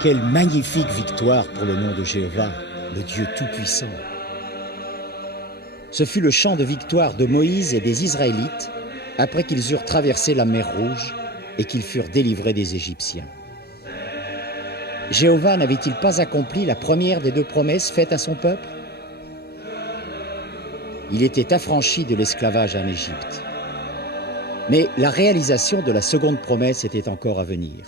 Quelle magnifique victoire pour le nom de Jéhovah, le Dieu Tout-Puissant. Ce fut le chant de victoire de Moïse et des Israélites après qu'ils eurent traversé la mer Rouge et qu'ils furent délivrés des Égyptiens. Jéhovah n'avait-il pas accompli la première des deux promesses faites à son peuple? Il était affranchi de l'esclavage en Égypte. Mais la réalisation de la seconde promesse était encore à venir.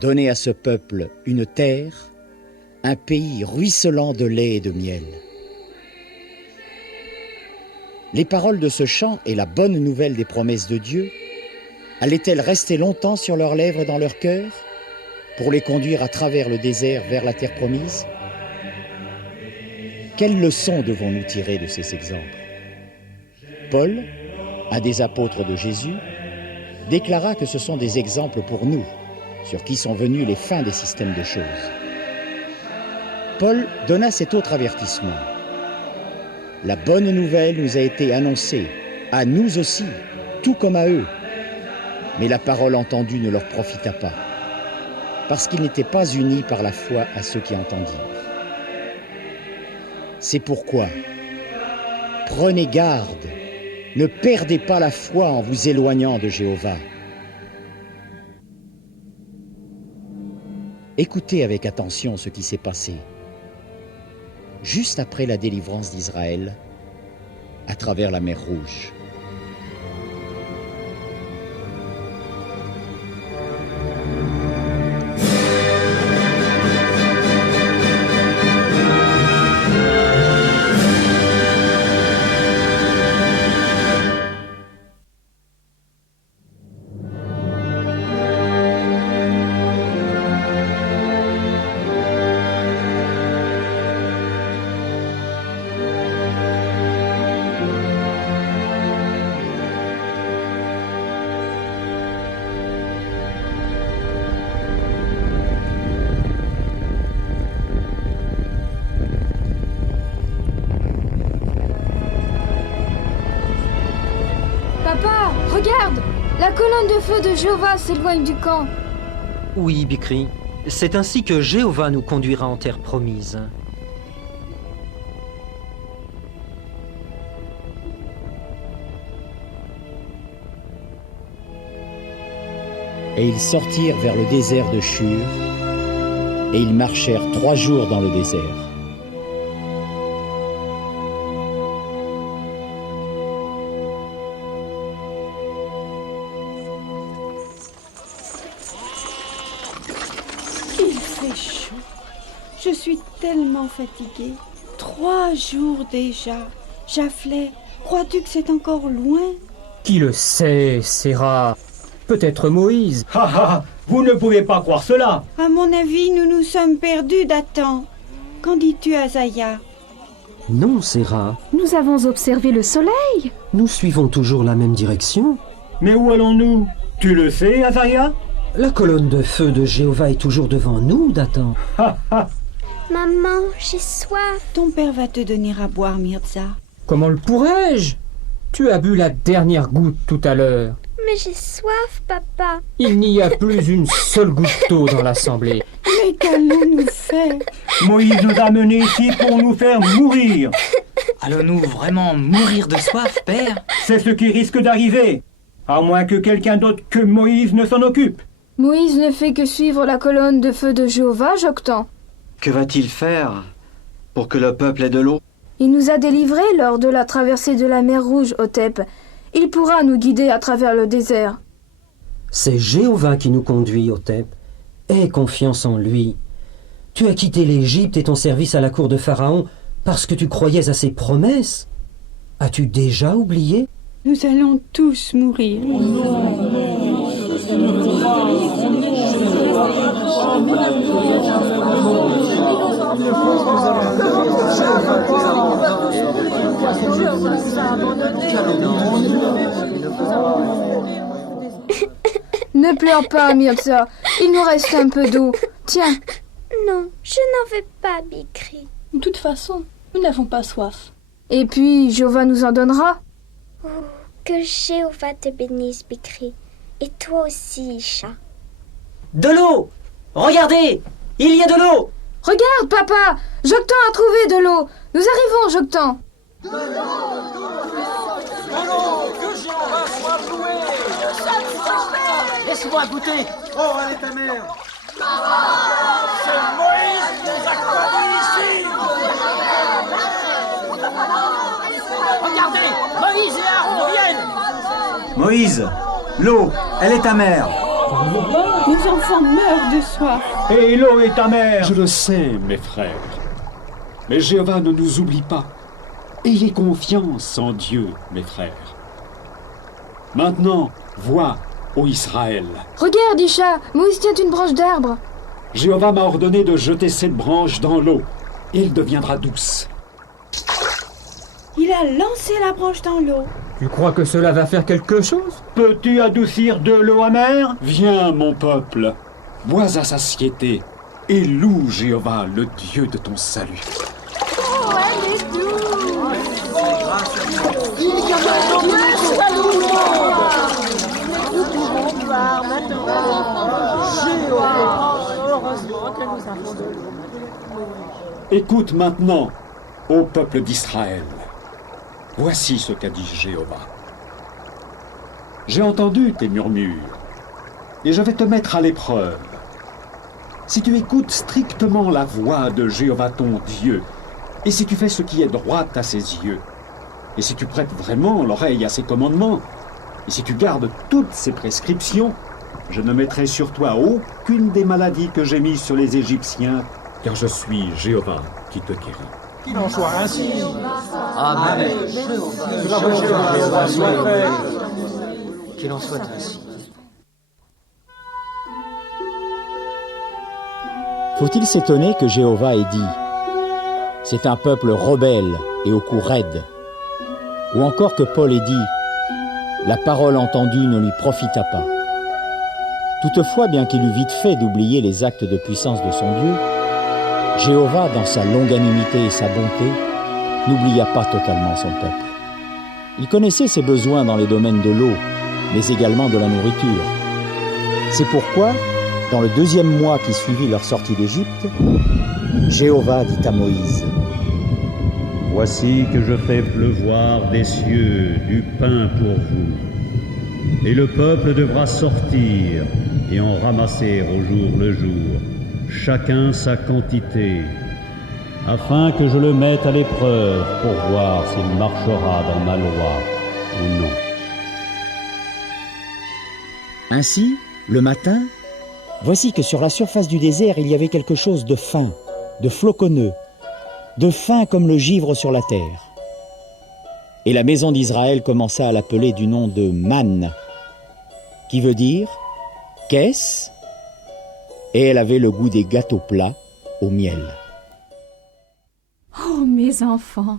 Donner à ce peuple une terre, un pays ruisselant de lait et de miel. Les paroles de ce chant et la bonne nouvelle des promesses de Dieu allaient-elles rester longtemps sur leurs lèvres et dans leur cœur pour les conduire à travers le désert vers la terre promise? Quelles leçons devons-nous tirer de ces exemples? Paul, un des apôtres de Jésus, déclara que ce sont des exemples pour nous, sur qui sont venus les fins des systèmes de choses. Paul donna cet autre avertissement. La bonne nouvelle nous a été annoncée, à nous aussi, tout comme à eux. Mais la parole entendue ne leur profita pas, parce qu'ils n'étaient pas unis par la foi à ceux qui entendirent. C'est pourquoi, prenez garde, ne perdez pas la foi en vous éloignant de Jéhovah. Écoutez avec attention ce qui s'est passé juste après la délivrance d'Israël à travers la mer Rouge. Papa, regarde! La colonne de feu de Jéhovah s'éloigne du camp. Oui, Bikri, c'est ainsi que Jéhovah nous conduira en terre promise. Et ils sortirent vers le désert de Shur, et ils marchèrent 3 jours dans le désert. Il fait chaud. Je suis tellement fatiguée. 3 jours déjà. Japhlet, crois-tu que c'est encore loin? Qui le sait, Séra? Peut-être Moïse. Ha ha! Vous ne pouvez pas croire cela! À mon avis, nous nous sommes perdus d'Athan. Qu'en dis-tu, Azaïa? Non, Séra, Nous avons observé le soleil. nous suivons toujours la même direction. Mais où allons-nous? Tu le sais, Azaïa? La colonne de feu de Jéhovah est toujours devant nous, Dathan. Ha ha! Maman, j'ai soif. Ton père va te donner à boire, Mirza. Comment le pourrais-je? Tu as bu la dernière goutte tout à l'heure. Mais j'ai soif, papa. Il n'y a plus une seule goutte d'eau dans l'assemblée. Mais qu'allons-nous faire? Moïse nous a menés ici pour nous faire mourir. Allons-nous vraiment mourir de soif, père? C'est ce qui risque d'arriver, à moins que quelqu'un d'autre que Moïse ne s'en occupe. Moïse ne fait que suivre la colonne de feu de Jéhovah, Joktan. Que va-t-il faire pour que le peuple ait de l'eau? Il nous a délivrés lors de la traversée de la mer Rouge, Otep. Il pourra nous guider à travers le désert. C'est Jéhovah qui nous conduit, Otep. Aie confiance en lui. Tu as quitté l'Égypte et ton service à la cour de Pharaon parce que tu croyais à ses promesses. As-tu déjà oublié? Nous allons tous mourir. Oh, Ne pleure pas, Mirza. Il nous reste un peu d'eau. Tiens. Non, je n'en veux pas, Bikri. De toute façon, nous n'avons pas soif. Et puis, Jéhovah nous en donnera. Oh, que Jéhovah te bénisse, Bikri. Et toi aussi, Isha. De l'eau! Regardez! Il y a de l'eau! Regarde, papa! Joktan a trouvé de l'eau. Nous arrivons, Joktan. Laisse-moi goûter. Oh, elle est ta mère. C'est Moïse qui nous a conduits ici. Regardez, Moïse et Aaron viennent. Moïse, l'eau, elle est ta mère. Nos enfants meurent de soif. Et l'eau est ta mère. Je le sais, mes frères. Mais Jéhovah ne nous oublie pas. Ayez confiance en Dieu, mes frères. Maintenant, vois, ô Israël. Regarde, Isha, Moïse tient une branche d'arbre. Jéhovah m'a ordonné de jeter cette branche dans l'eau, et elle deviendra douce. Il a lancé la branche dans l'eau. Tu crois que cela va faire quelque chose? Peux-tu adoucir de l'eau amère? Viens, mon peuple, bois à satiété, et loue Jéhovah, le Dieu de ton salut. Oh, elle est douce. Nous pouvons voir maintenant Jéhovah. Heureusement que nous avons de l'eau. Écoute maintenant, ô peuple d'Israël. Voici ce qu'a dit Jéhovah. J'ai entendu tes murmures, et je vais te mettre à l'épreuve. Si tu écoutes strictement la voix de Jéhovah ton Dieu, et si tu fais ce qui est droit à ses yeux, et si tu prêtes vraiment l'oreille à ses commandements, et si tu gardes toutes ses prescriptions, je ne mettrai sur toi aucune des maladies que j'ai mises sur les Égyptiens, car je suis Jéhovah qui te guérit. Qu'il en soit ainsi. Amen. Jéhovah soit fait. Qu'il en soit ainsi. Faut-il s'étonner que Jéhovah ait dit « C'est un peuple rebelle et au cou raide » ou encore que Paul ait dit « La parole entendue ne lui profita pas ». Toutefois, bien qu'il eût vite fait d'oublier les actes de puissance de son Dieu, Jéhovah, dans sa longanimité et sa bonté, n'oublia pas totalement son peuple. Il connaissait ses besoins dans les domaines de l'eau, mais également de la nourriture. C'est pourquoi, dans le 2e mois qui suivit leur sortie d'Égypte, Jéhovah dit à Moïse : « Voici que je fais pleuvoir des cieux du pain pour vous, et le peuple devra sortir et en ramasser au jour le jour, chacun sa quantité, afin que je le mette à l'épreuve pour voir s'il marchera dans ma loi ou non. » Ainsi, le matin, voici que sur la surface du désert, il y avait quelque chose de fin, de floconneux, de fin comme le givre sur la terre. Et la maison d'Israël commença à l'appeler du nom de manne, qui veut dire « qu'est-ce ?» et elle avait le goût des gâteaux plats au miel. Oh, mes enfants,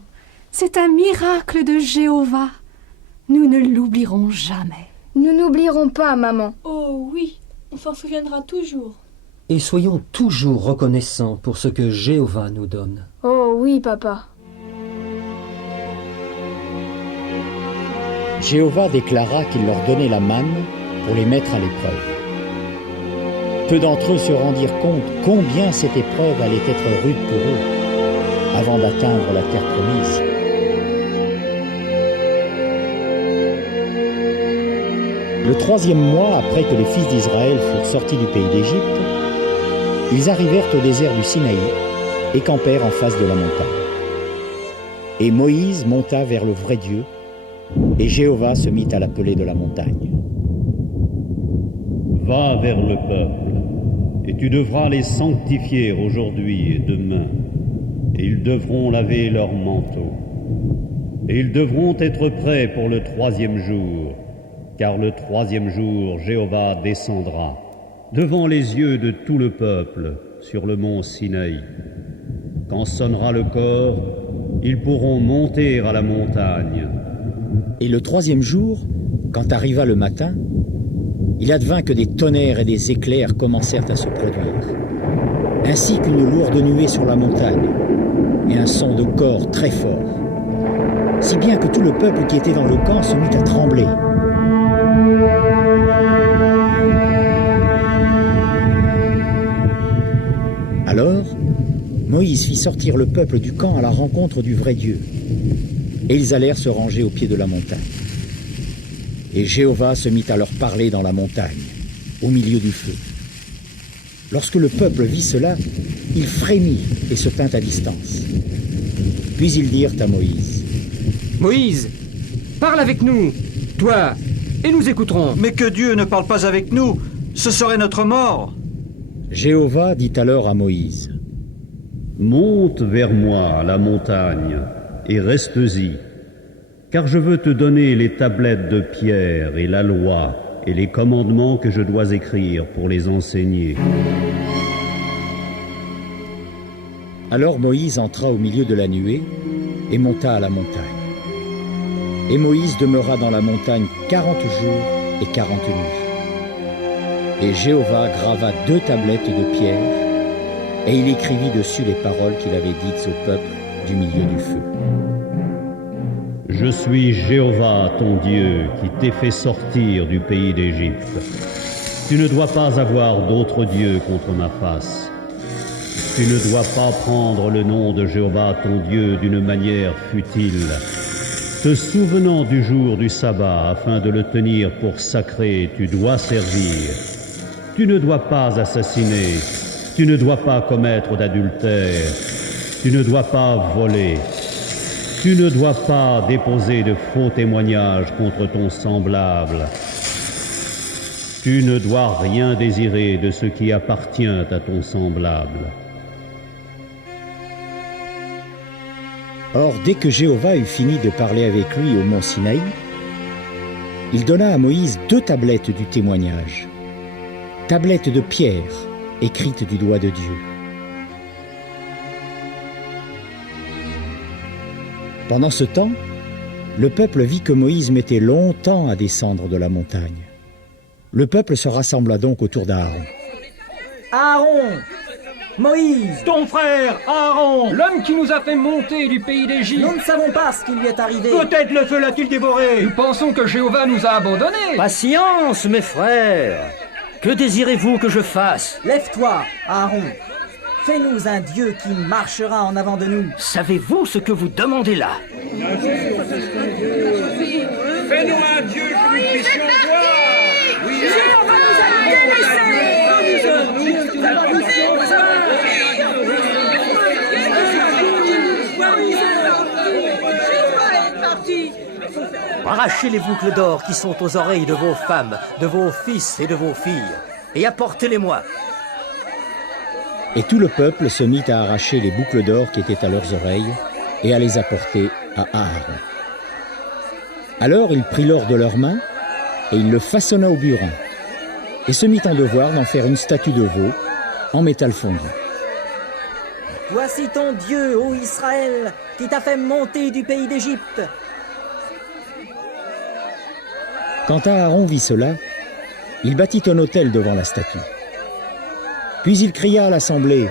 c'est un miracle de Jéhovah. Nous ne l'oublierons jamais. Nous n'oublierons pas, maman. Oh oui, on s'en souviendra toujours. Et soyons toujours reconnaissants pour ce que Jéhovah nous donne. Oh oui, papa. Jéhovah déclara qu'il leur donnait la manne pour les mettre à l'épreuve. Peu d'entre eux se rendirent compte combien cette épreuve allait être rude pour eux avant d'atteindre la terre promise. Le 3e mois après que les fils d'Israël furent sortis du pays d'Égypte, ils arrivèrent au désert du Sinaï et campèrent en face de la montagne. Et Moïse monta vers le vrai Dieu, et Jéhovah se mit à l'appeler de la montagne. « Va vers le peuple, et tu devras les sanctifier aujourd'hui et demain, et ils devront laver leurs manteaux. Et ils devront être prêts pour le 3e jour, car le 3e jour, Jéhovah descendra devant les yeux de tout le peuple sur le mont Sinaï. Quand sonnera le cor, ils pourront monter à la montagne, Et le troisième jour, quand arriva le matin, il advint que des tonnerres et des éclairs commencèrent à se produire, ainsi qu'une lourde nuée sur la montagne, et un son de cor très fort, si bien que tout le peuple qui était dans le camp se mit à trembler. Alors, Moïse fit sortir le peuple du camp à la rencontre du vrai Dieu, et ils allèrent se ranger au pied de la montagne. Et Jéhovah se mit à leur parler dans la montagne, au milieu du feu. Lorsque le peuple vit cela, il frémit et se tint à distance. Puis ils dirent à Moïse: Moïse, parle avec nous, toi, et nous écouterons. Mais que Dieu ne parle pas avec nous, ce serait notre mort. Jéhovah dit alors à Moïse: Monte vers moi à la montagne et reste-y, car je veux te donner les tablettes de pierre et la loi et les commandements que je dois écrire pour les enseigner. Alors Moïse entra au milieu de la nuée et monta à la montagne. Et Moïse demeura dans la montagne 40 jours et 40 nuits. Et Jéhovah grava 2 tablettes de pierre, et il écrivit dessus les paroles qu'il avait dites au peuple du milieu du feu. Je suis Jéhovah, ton Dieu, qui t'ai fait sortir du pays d'Égypte. Tu ne dois pas avoir d'autre Dieu contre ma face. Tu ne dois pas prendre le nom de Jéhovah, ton Dieu, d'une manière futile, te souvenant du jour du sabbat, afin de le tenir pour sacré, tu dois servir. Tu ne dois pas assassiner, tu ne dois pas commettre d'adultère, tu ne dois pas voler, tu ne dois pas déposer de faux témoignages contre ton semblable. Tu ne dois rien désirer de ce qui appartient à ton semblable. Or, dès que Jéhovah eut fini de parler avec lui au mont Sinaï, il donna à Moïse 2 tablettes du témoignage, tablettes de pierre écrites du doigt de Dieu. Pendant ce temps, le peuple vit que Moïse mettait longtemps à descendre de la montagne. Le peuple se rassembla donc autour d'Aaron. Aaron, Moïse, ton frère, Aaron, l'homme qui nous a fait monter du pays d'Égypte. Nous ne savons pas ce qui lui est arrivé. Peut-être le feu l'a-t-il dévoré. Nous pensons que Jéhovah nous a abandonnés. Patience, mes frères. Que désirez-vous que je fasse? Lève-toi, Aaron. Fais-nous un Dieu qui marchera en avant de nous. Savez-vous ce que vous demandez là? Fais-nous un Dieu que nous puissions voir. Oui, Jéhovah nous a Arrachez les boucles d'or qui sont aux oreilles de vos femmes, de vos fils et de vos filles, et apportez-les-moi. Et tout le peuple se mit à arracher les boucles d'or qui étaient à leurs oreilles et à les apporter à Aaron. Alors il prit l'or de leurs mains et il le façonna au burin et se mit en devoir d'en faire une statue de veau en métal fondu. Voici ton Dieu, ô Israël, qui t'a fait monter du pays d'Égypte. Quand Aaron vit cela, il bâtit un autel devant la statue. Puis il cria à l'assemblée: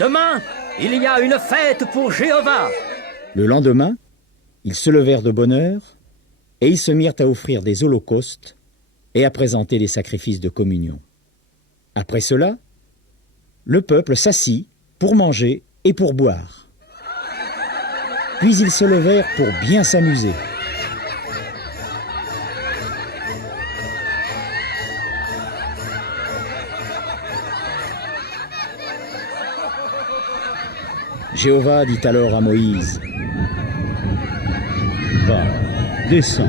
Demain, il y a une fête pour Jéhovah. Le lendemain, ils se levèrent de bonne heure et ils se mirent à offrir des holocaustes et à présenter des sacrifices de communion. Après cela, le peuple s'assit pour manger et pour boire. Puis ils se levèrent pour bien s'amuser. Jéhovah dit alors à Moïse: Va, descends,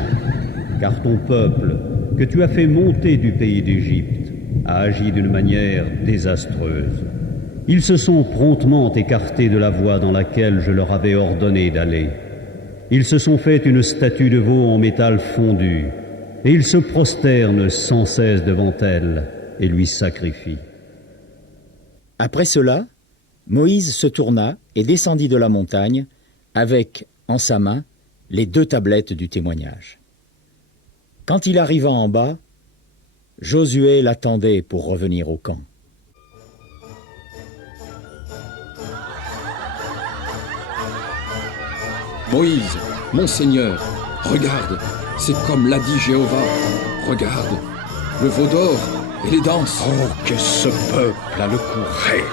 car ton peuple, que tu as fait monter du pays d'Égypte, a agi d'une manière désastreuse. Ils se sont promptement écartés de la voie dans laquelle je leur avais ordonné d'aller. Ils se sont fait une statue de veau en métal fondu, et ils se prosternent sans cesse devant elle et lui sacrifient. Après cela, Moïse se tourna et descendit de la montagne avec, en sa main, les 2 tablettes du témoignage. Quand il arriva en bas, Josué l'attendait pour revenir au camp. Moïse, mon Seigneur, regarde, c'est comme l'a dit Jéhovah. Regarde, le veau d'or et les danses. Oh, que ce peuple a le cou raide.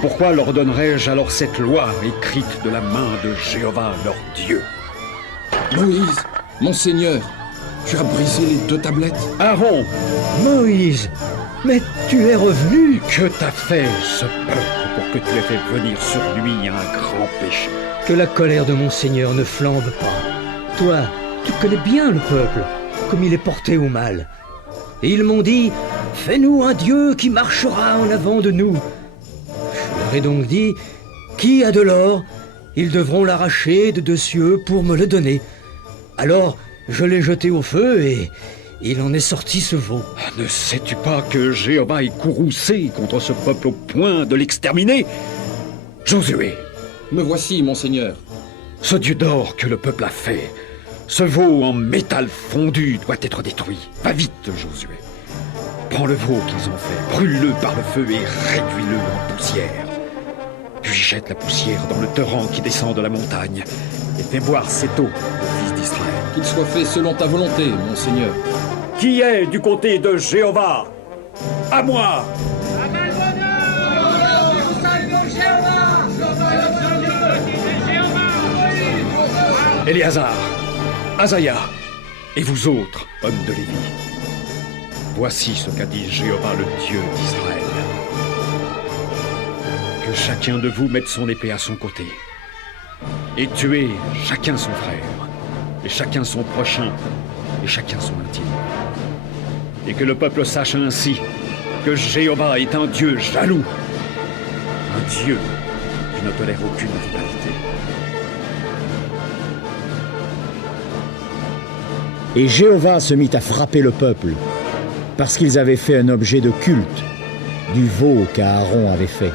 Pourquoi leur donnerais-je alors cette loi écrite de la main de Jéhovah, leur Dieu? Moïse, mon Seigneur, tu as brisé les 2 tablettes. Aaron! Moïse, mais tu es revenu. Que t'a fait ce peuple pour que tu aies fait venir sur lui un grand péché? Que la colère de mon Seigneur ne flambe pas. Toi, tu connais bien le peuple, comme il est porté au mal. Et ils m'ont dit, fais-nous un Dieu qui marchera en avant de nous. Je leur ai donc dit, qui a de l'or? Ils devront l'arracher de 2 cieux pour me le donner. Alors, je l'ai jeté au feu et il en est sorti ce veau. Ne sais-tu pas que Jéhovah est courroucé contre ce peuple au point de l'exterminer? Josué! Me voici, mon Seigneur. Ce Dieu d'or que le peuple a fait, ce veau en métal fondu doit être détruit. Va vite, Josué. Prends le veau qu'ils ont fait, brûle-le par le feu et réduis-le en poussière. Puis jette la poussière dans le torrent qui descend de la montagne et fais boire cette eau aux fils d'Israël. Qu'il soit fait selon ta volonté, mon Seigneur. Qui est du côté de Jéhovah? À moi! Éléazar, Azaïa, et vous autres, hommes de Lévi, voici ce qu'a dit Jéhovah, le Dieu d'Israël. Que chacun de vous mette son épée à son côté, et tuez chacun son frère, et chacun son prochain, et chacun son intime. Et que le peuple sache ainsi que Jéhovah est un Dieu jaloux, un Dieu qui ne tolère aucune rivalité. Et Jéhovah se mit à frapper le peuple, parce qu'ils avaient fait un objet de culte du veau qu'Aaron avait fait.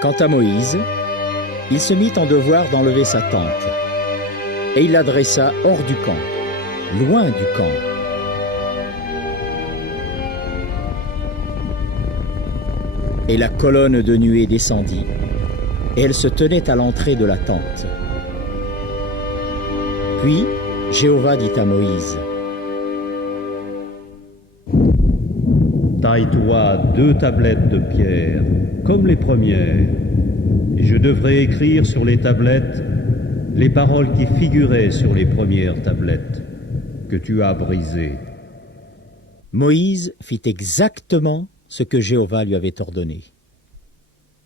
Quant à Moïse, il se mit en devoir d'enlever sa tente, et il l'adressa hors du camp, loin du camp. Et la colonne de nuée descendit, et elle se tenait à l'entrée de la tente. Puis Jéhovah dit à Moïse, « Taille-toi 2 tablettes de pierre, comme les premières, et je devrai écrire sur les tablettes les paroles qui figuraient sur les premières tablettes que tu as brisées. » Moïse fit exactement ce que Jéhovah lui avait ordonné.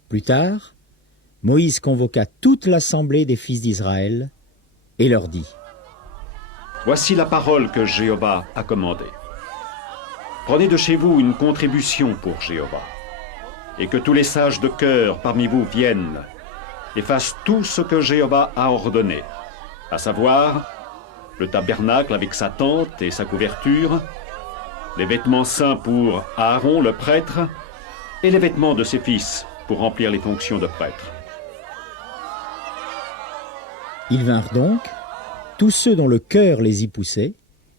Plus tard, Moïse convoqua toute l'assemblée des fils d'Israël et leur dit, « Voici la parole que Jéhovah a commandée. Prenez de chez vous une contribution pour Jéhovah, et que tous les sages de cœur parmi vous viennent et fassent tout ce que Jéhovah a ordonné, à savoir le tabernacle avec sa tente et sa couverture, les vêtements saints pour Aaron le prêtre, et les vêtements de ses fils pour remplir les fonctions de prêtre. » Ils vinrent donc, tous ceux dont le cœur les y poussait,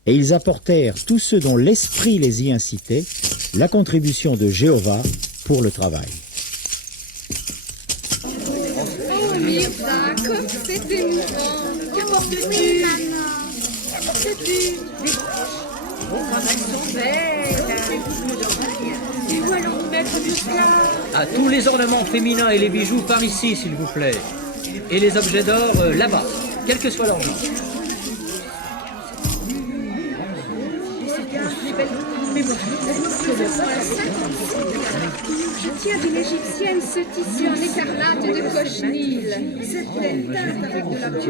et ils apportèrent, tous ceux dont l'esprit les y incitait, la contribution de Jéhovah pour le travail. Oh Mirza, comme c'est émouvant. Que portes-tu? Portes-tu? Vos campagnes sont belles. Et où allons-nous mettre du cela? À tous les ornements féminins et les bijoux par ici, s'il vous plaît. Et les objets d'or là-bas, quel que soit leur genre. Je tiens d'une égyptienne ce tissu en écarlate de cochenille. Cette laine teinte avec de la peau.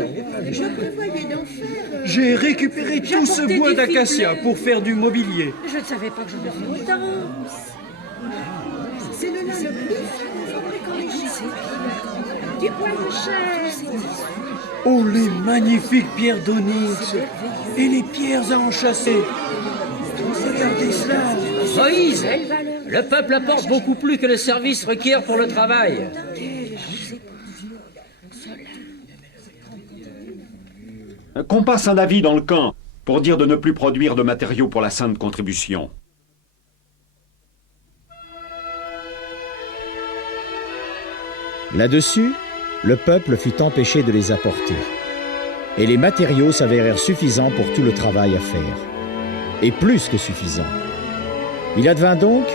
Je prévoyais d'en faire... J'ai récupéré tout ce bois d'acacia pour faire du mobilier. Je ne savais pas que j'en avais autant. C'est le lin le plus fabriqué en Égypte. Du poil de chair. Oh, les magnifiques pierres d'onyx et les pierres à enchâsser. Regardez cela. Moïse, le peuple apporte beaucoup plus que le service requiert pour le travail. Qu'on passe un avis dans le camp pour dire de ne plus produire de matériaux pour la sainte contribution. Là-dessus, le peuple fut empêché de les apporter. Et les matériaux s'avérèrent suffisants pour tout le travail à faire. Et plus que suffisants. Il advint donc,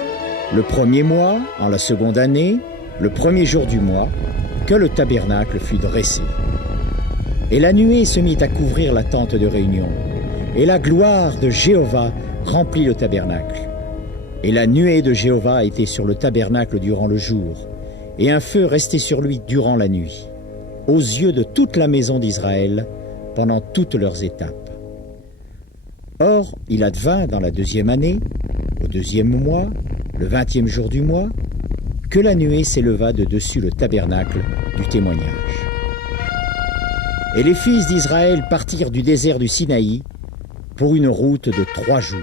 le premier mois, en la seconde année, le premier jour du mois, que le tabernacle fut dressé. Et la nuée se mit à couvrir la tente de réunion, et la gloire de Jéhovah remplit le tabernacle. Et la nuée de Jéhovah était sur le tabernacle durant le jour, et un feu restait sur lui durant la nuit, aux yeux de toute la maison d'Israël, pendant toutes leurs étapes. Or, il advint dans la deuxième année, au deuxième mois, le 20e jour du mois, que la nuée s'éleva de dessus le tabernacle du témoignage. Et les fils d'Israël partirent du désert du Sinaï pour une route de 3 jours.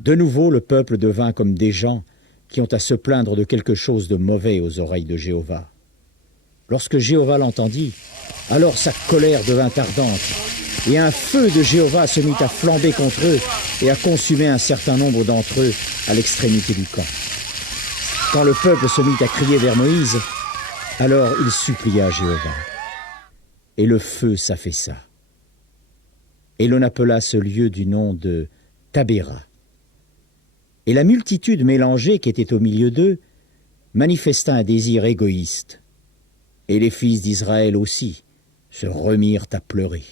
De nouveau, le peuple devint comme des gens qui ont à se plaindre de quelque chose de mauvais aux oreilles de Jéhovah. Lorsque Jéhovah l'entendit, alors sa colère devint ardente, et un feu de Jéhovah se mit à flamber contre eux et à consumer un certain nombre d'entre eux à l'extrémité du camp. Quand le peuple se mit à crier vers Moïse, alors il supplia Jéhovah. Et le feu s'affaissa. Et l'on appela ce lieu du nom de Tabéra. Et la multitude mélangée qui était au milieu d'eux manifesta un désir égoïste. Et les fils d'Israël aussi se remirent à pleurer.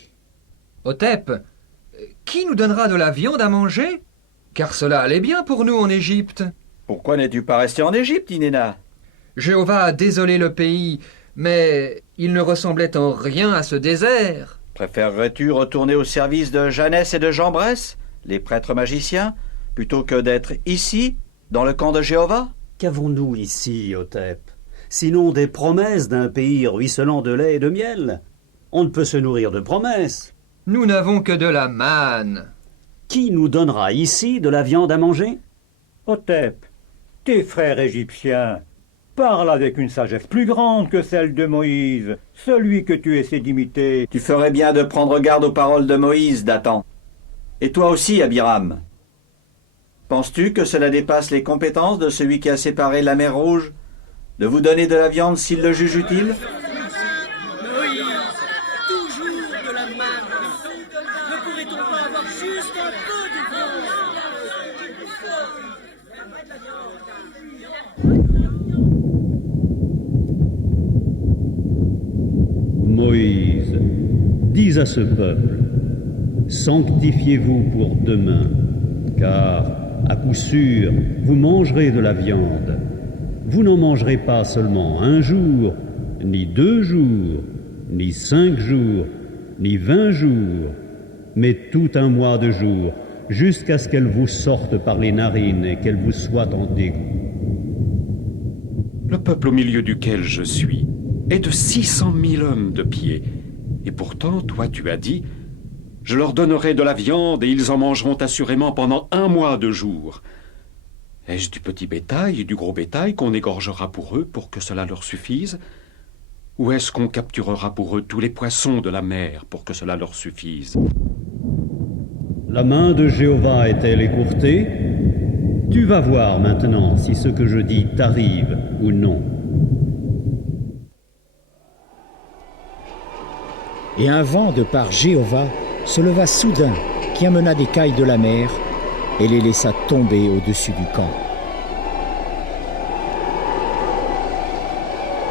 Otep, qui nous donnera de la viande à manger? Car cela allait bien pour nous en Égypte. Pourquoi n'es-tu pas resté en Égypte, Inéna? Jéhovah a désolé le pays, mais il ne ressemblait en rien à ce désert. Préférerais-tu retourner au service de Jeannès et de Jambrès, les prêtres magiciens, plutôt que d'être ici, dans le camp de Jéhovah? Qu'avons-nous ici, Otep? Sinon des promesses d'un pays ruisselant de lait et de miel. On ne peut se nourrir de promesses. Nous n'avons que de la manne. Qui nous donnera ici de la viande à manger? Otep, tes frères égyptiens parlent avec une sagesse plus grande que celle de Moïse, celui que tu essaies d'imiter. Tu ferais bien de prendre garde aux paroles de Moïse, Dathan. Et toi aussi, Abiram. Penses-tu que cela dépasse les compétences de celui qui a séparé la mer Rouge, de vous donner de la viande s'il le juge utile? Moïse, toujours de la manne. Ne pourrait-on pas avoir juste un peu de Moïse, dis à ce peuple, sanctifiez-vous pour demain, car à coup sûr, vous mangerez de la viande. Vous n'en mangerez pas seulement 1 jour, ni 2 jours, ni 5 jours, ni 20 jours, mais tout un mois de jours, jusqu'à ce qu'elle vous sorte par les narines et qu'elle vous soit en dégoût. Le peuple au milieu duquel je suis est de 600 000 hommes de pied. Et pourtant, toi, tu as dit, je leur donnerai de la viande et ils en mangeront assurément pendant 1 mois de jours. Ai-je du petit bétail et du gros bétail qu'on égorgera pour eux pour que cela leur suffise? Ou est-ce qu'on capturera pour eux tous les poissons de la mer pour que cela leur suffise? La main de Jéhovah est-elle écourtée? Tu vas voir maintenant si ce que je dis t'arrive ou non. Et un vent de par Jéhovah se leva soudain, qui amena des cailles de la mer et les laissa tomber au-dessus du camp.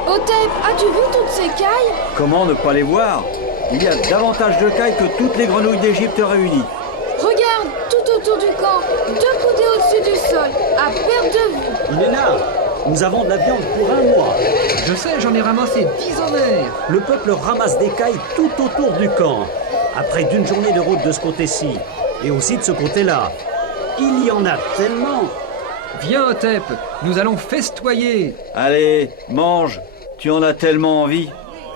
Otep, as-tu vu toutes ces cailles? Comment ne pas les voir? Il y a davantage de cailles que toutes les grenouilles d'Égypte réunies. Regarde, tout autour du camp, 2 coudées au-dessus du sol, à perte de vue. Inéna, nous avons de la viande pour un mois. Je sais, j'en ai ramassé 10 en mer. Le peuple ramasse des cailles tout autour du camp, après d'une journée de route de ce côté-ci, et aussi de ce côté-là. Il y en a tellement. Viens, Otep, nous allons festoyer. Allez, mange, tu en as tellement envie.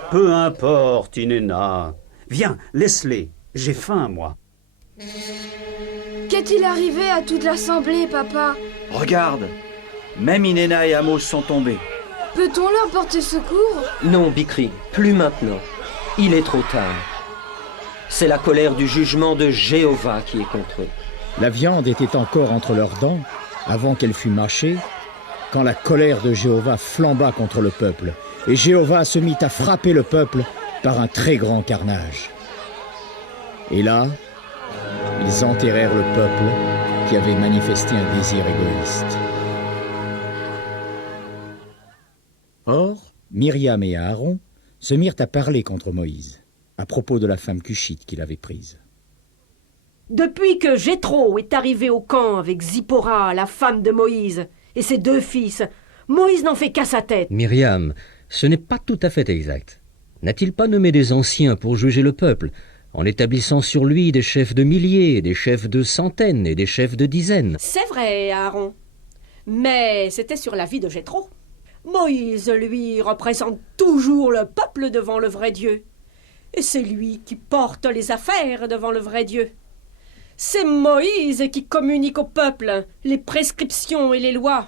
Peu importe, Inéna. Viens, laisse-les. J'ai faim, moi. Qu'est-il arrivé à toute l'assemblée, papa? Regarde, même Inéna et Amos sont tombés. Peut-on leur porter secours? Non, Bikri, plus maintenant. Il est trop tard. C'est la colère du jugement de Jéhovah qui est contre eux. La viande était encore entre leurs dents avant qu'elle fût mâchée, quand la colère de Jéhovah flamba contre le peuple, et Jéhovah se mit à frapper le peuple par un très grand carnage. Et là, ils enterrèrent le peuple qui avait manifesté un désir égoïste. Or, Myriam et Aaron se mirent à parler contre Moïse, à propos de la femme cushite qu'il avait prise. Depuis que Jéthro est arrivé au camp avec Zipporah, la femme de Moïse, et ses 2 fils, Moïse n'en fait qu'à sa tête. Myriam, ce n'est pas tout à fait exact. N'a-t-il pas nommé des anciens pour juger le peuple, en établissant sur lui des chefs de milliers, des chefs de centaines et des chefs de dizaines? C'est vrai, Aaron. Mais c'était sur la vie de Jéthro. Moïse, lui, représente toujours le peuple devant le vrai Dieu. Et c'est lui qui porte les affaires devant le vrai Dieu. C'est Moïse qui communique au peuple les prescriptions et les lois.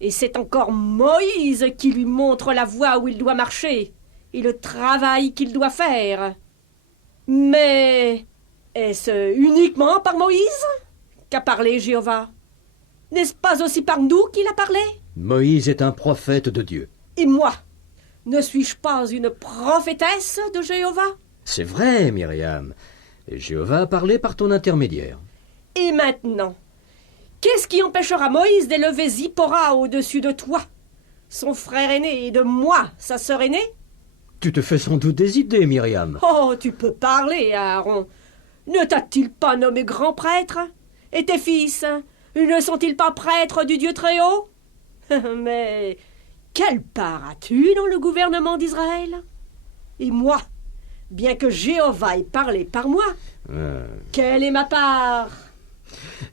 Et c'est encore Moïse qui lui montre la voie où il doit marcher et le travail qu'il doit faire. Mais est-ce uniquement par Moïse qu'a parlé Jéhovah? N'est-ce pas aussi par nous qu'il a parlé? Moïse est un prophète de Dieu. Et moi, ne suis-je pas une prophétesse de Jéhovah? C'est vrai, Myriam. Et Jéhovah a parlé par ton intermédiaire. Et maintenant, qu'est-ce qui empêchera Moïse d'élever Zipporah au-dessus de toi, son frère aîné, et de moi, sa sœur aînée? Tu te fais sans doute des idées, Myriam. Oh, tu peux parler, Aaron. Ne t'a-t-il pas nommé grand prêtre? Et tes fils, ne sont-ils pas prêtres du Dieu très haut? Mais quelle part as-tu dans le gouvernement d'Israël? Et moi, bien que Jéhovah ait parlé par moi, quelle est ma part?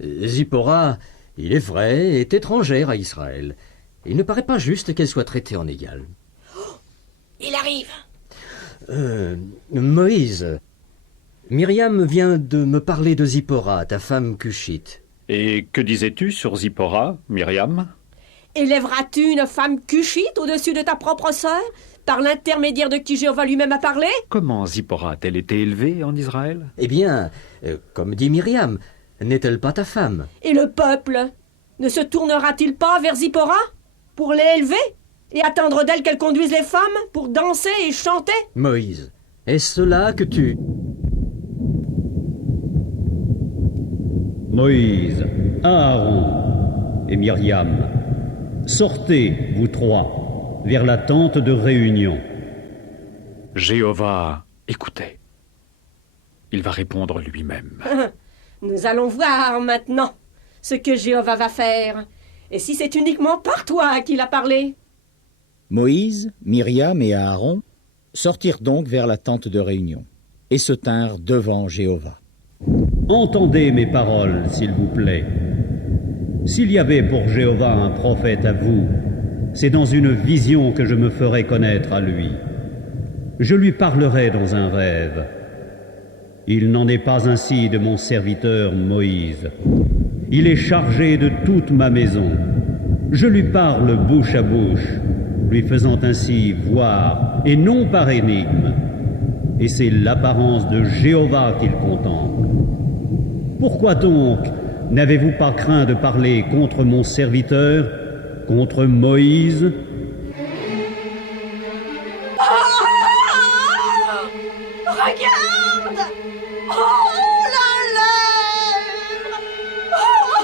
Zipporah, il est vrai, est étrangère à Israël. Il ne paraît pas juste qu'elle soit traitée en égale. Oh, il arrive. Moïse, Myriam vient de me parler de Zipporah, ta femme cushite. Et que disais-tu sur Zipporah, Myriam? Élèveras-tu une femme cushite au-dessus de ta propre sœur, par l'intermédiaire de qui Jéhovah lui-même a parlé? Comment Zipporah a-t-elle été élevée en Israël? Eh bien, comme dit Myriam, n'est-elle pas ta femme? Et le peuple ne se tournera-t-il pas vers Zipporah pour l'élever et attendre d'elle qu'elle conduise les femmes pour danser et chanter? Moïse, est-ce cela que tu... Moïse, Aaron et Myriam, sortez, vous 3, vers la tente de réunion. Jéhovah, écoutez. Il va répondre lui-même. Nous allons voir maintenant ce que Jéhovah va faire. Et si c'est uniquement par toi qu'il a parlé? Moïse, Myriam et Aaron sortirent donc vers la tente de réunion et se tinrent devant Jéhovah. Entendez mes paroles, s'il vous plaît. S'il y avait pour Jéhovah un prophète à vous, c'est dans une vision que je me ferai connaître à lui. Je lui parlerai dans un rêve. Il n'en est pas ainsi de mon serviteur Moïse. Il est chargé de toute ma maison. Je lui parle bouche à bouche, lui faisant ainsi voir, et non par énigme. Et c'est l'apparence de Jéhovah qu'il contemple. Pourquoi donc n'avez-vous pas craint de parler contre mon serviteur, contre Moïse? Regarde! Oh, la lèvre! Oh,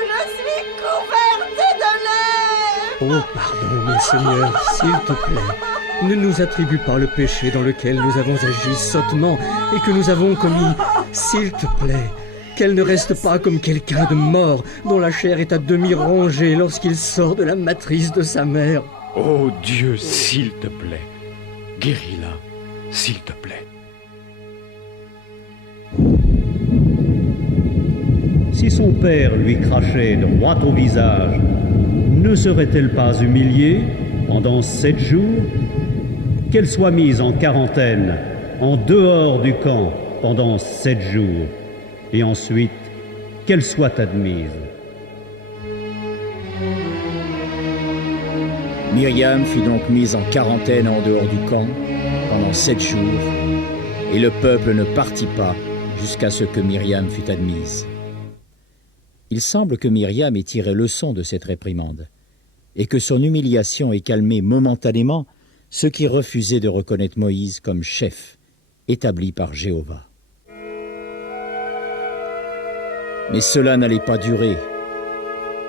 je suis couverte de lèvres! Oh, pardon, mon Seigneur, s'il te plaît. ne nous attribue pas le péché dans lequel nous avons agi sottement et que nous avons commis. S'il te plaît, qu'elle ne reste pas comme quelqu'un de mort dont la chair est à demi rongée lorsqu'il sort de la matrice de sa mère. Oh Dieu, s'il te plaît, guéris-la, s'il te plaît. Si son père lui crachait droit au visage, ne serait-elle pas humiliée pendant 7 jours? Qu'elle soit mise en quarantaine, en dehors du camp, pendant 7 jours, et ensuite qu'elle soit admise. Myriam fut donc mise en quarantaine en dehors du camp pendant 7 jours, et le peuple ne partit pas jusqu'à ce que Myriam fût admise. Il semble que Myriam ait tiré leçon de cette réprimande, et que son humiliation ait calmé momentanément ceux qui refusaient de reconnaître Moïse comme chef, établi par Jéhovah. Mais cela n'allait pas durer.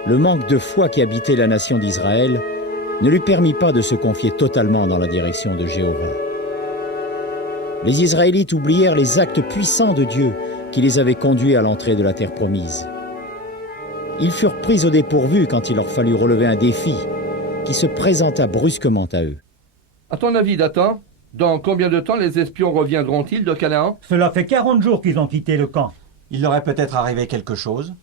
Le manque de foi qui habitait la nation d'Israël ne lui permit pas de se confier totalement dans la direction de Jéhovah. Les Israélites oublièrent les actes puissants de Dieu qui les avaient conduits à l'entrée de la terre promise. Ils furent pris au dépourvu quand il leur fallut relever un défi qui se présenta brusquement à eux. À ton avis, Dathan, dans combien de temps les espions reviendront-ils de Canaan? Cela fait 40 jours qu'ils ont quitté le camp. Il leur est peut-être arrivé quelque chose.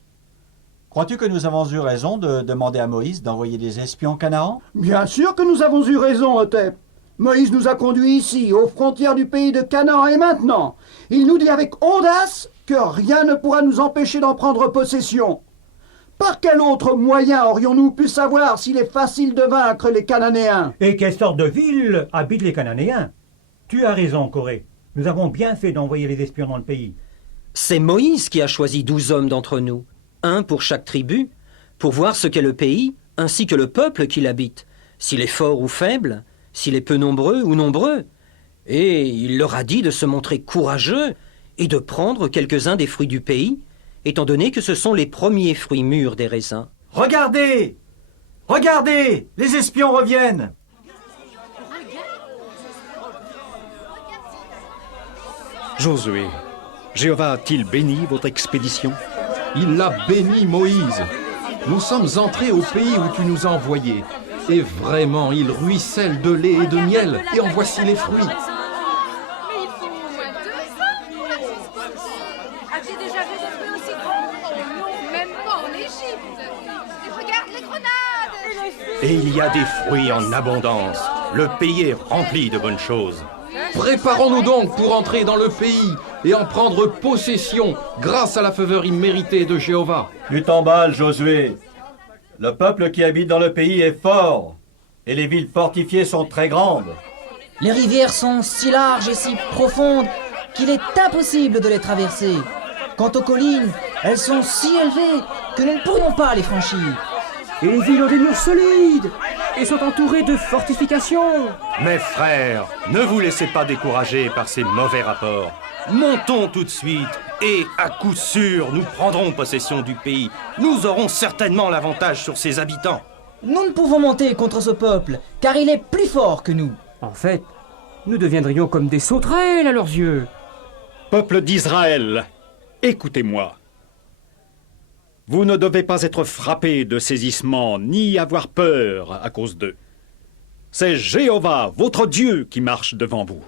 Crois-tu que nous avons eu raison de demander à Moïse d'envoyer des espions en Canaan? Bien sûr que nous avons eu raison, Otep. Moïse nous a conduits ici, aux frontières du pays de Canaan, et maintenant, il nous dit avec audace que rien ne pourra nous empêcher d'en prendre possession. Par quel autre moyen aurions-nous pu savoir s'il est facile de vaincre les Cananéens? Et quelle sorte de ville habitent les Cananéens? Tu as raison, Corée. Nous avons bien fait d'envoyer les espions dans le pays. C'est Moïse qui a choisi 12 hommes d'entre nous, un pour chaque tribu, pour voir ce qu'est le pays, ainsi que le peuple qui l'habite, s'il est fort ou faible, s'il est peu nombreux ou nombreux. Et il leur a dit de se montrer courageux et de prendre quelques-uns des fruits du pays, étant donné que ce sont les premiers fruits mûrs des raisins. Regardez! Regardez! Les espions reviennent! Josué, Jéhovah a-t-il béni votre expédition? Il l'a béni, Moïse. Nous sommes entrés au pays où tu nous as envoyés. Et vraiment, il ruisselle de lait et de miel. Et en voici les fruits. Mais il faut au moins 200 pour la disposition. As-tu déjà vu des fruits aussi grands? Non, même pas en Égypte. Et regarde les grenades! Et il y a des fruits en abondance. Le pays est rempli de bonnes choses. Préparons-nous donc pour entrer dans le pays et en prendre possession grâce à la faveur imméritée de Jéhovah. Tu t'emballes, Josué. Le peuple qui habite dans le pays est fort, et les villes fortifiées sont très grandes. Les rivières sont si larges et si profondes qu'il est impossible de les traverser. Quant aux collines, elles sont si élevées que nous ne pourrions pas les franchir. Et les villes ont des murs solides et sont entourées de fortifications. Mes frères, ne vous laissez pas décourager par ces mauvais rapports. Montons tout de suite et, à coup sûr, nous prendrons possession du pays. Nous aurons certainement l'avantage sur ses habitants. Nous ne pouvons monter contre ce peuple, car il est plus fort que nous. En fait, nous deviendrions comme des sauterelles à leurs yeux. Peuple d'Israël, écoutez-moi. Vous ne devez pas être frappés de saisissement, ni avoir peur à cause d'eux. C'est Jéhovah, votre Dieu, qui marche devant vous.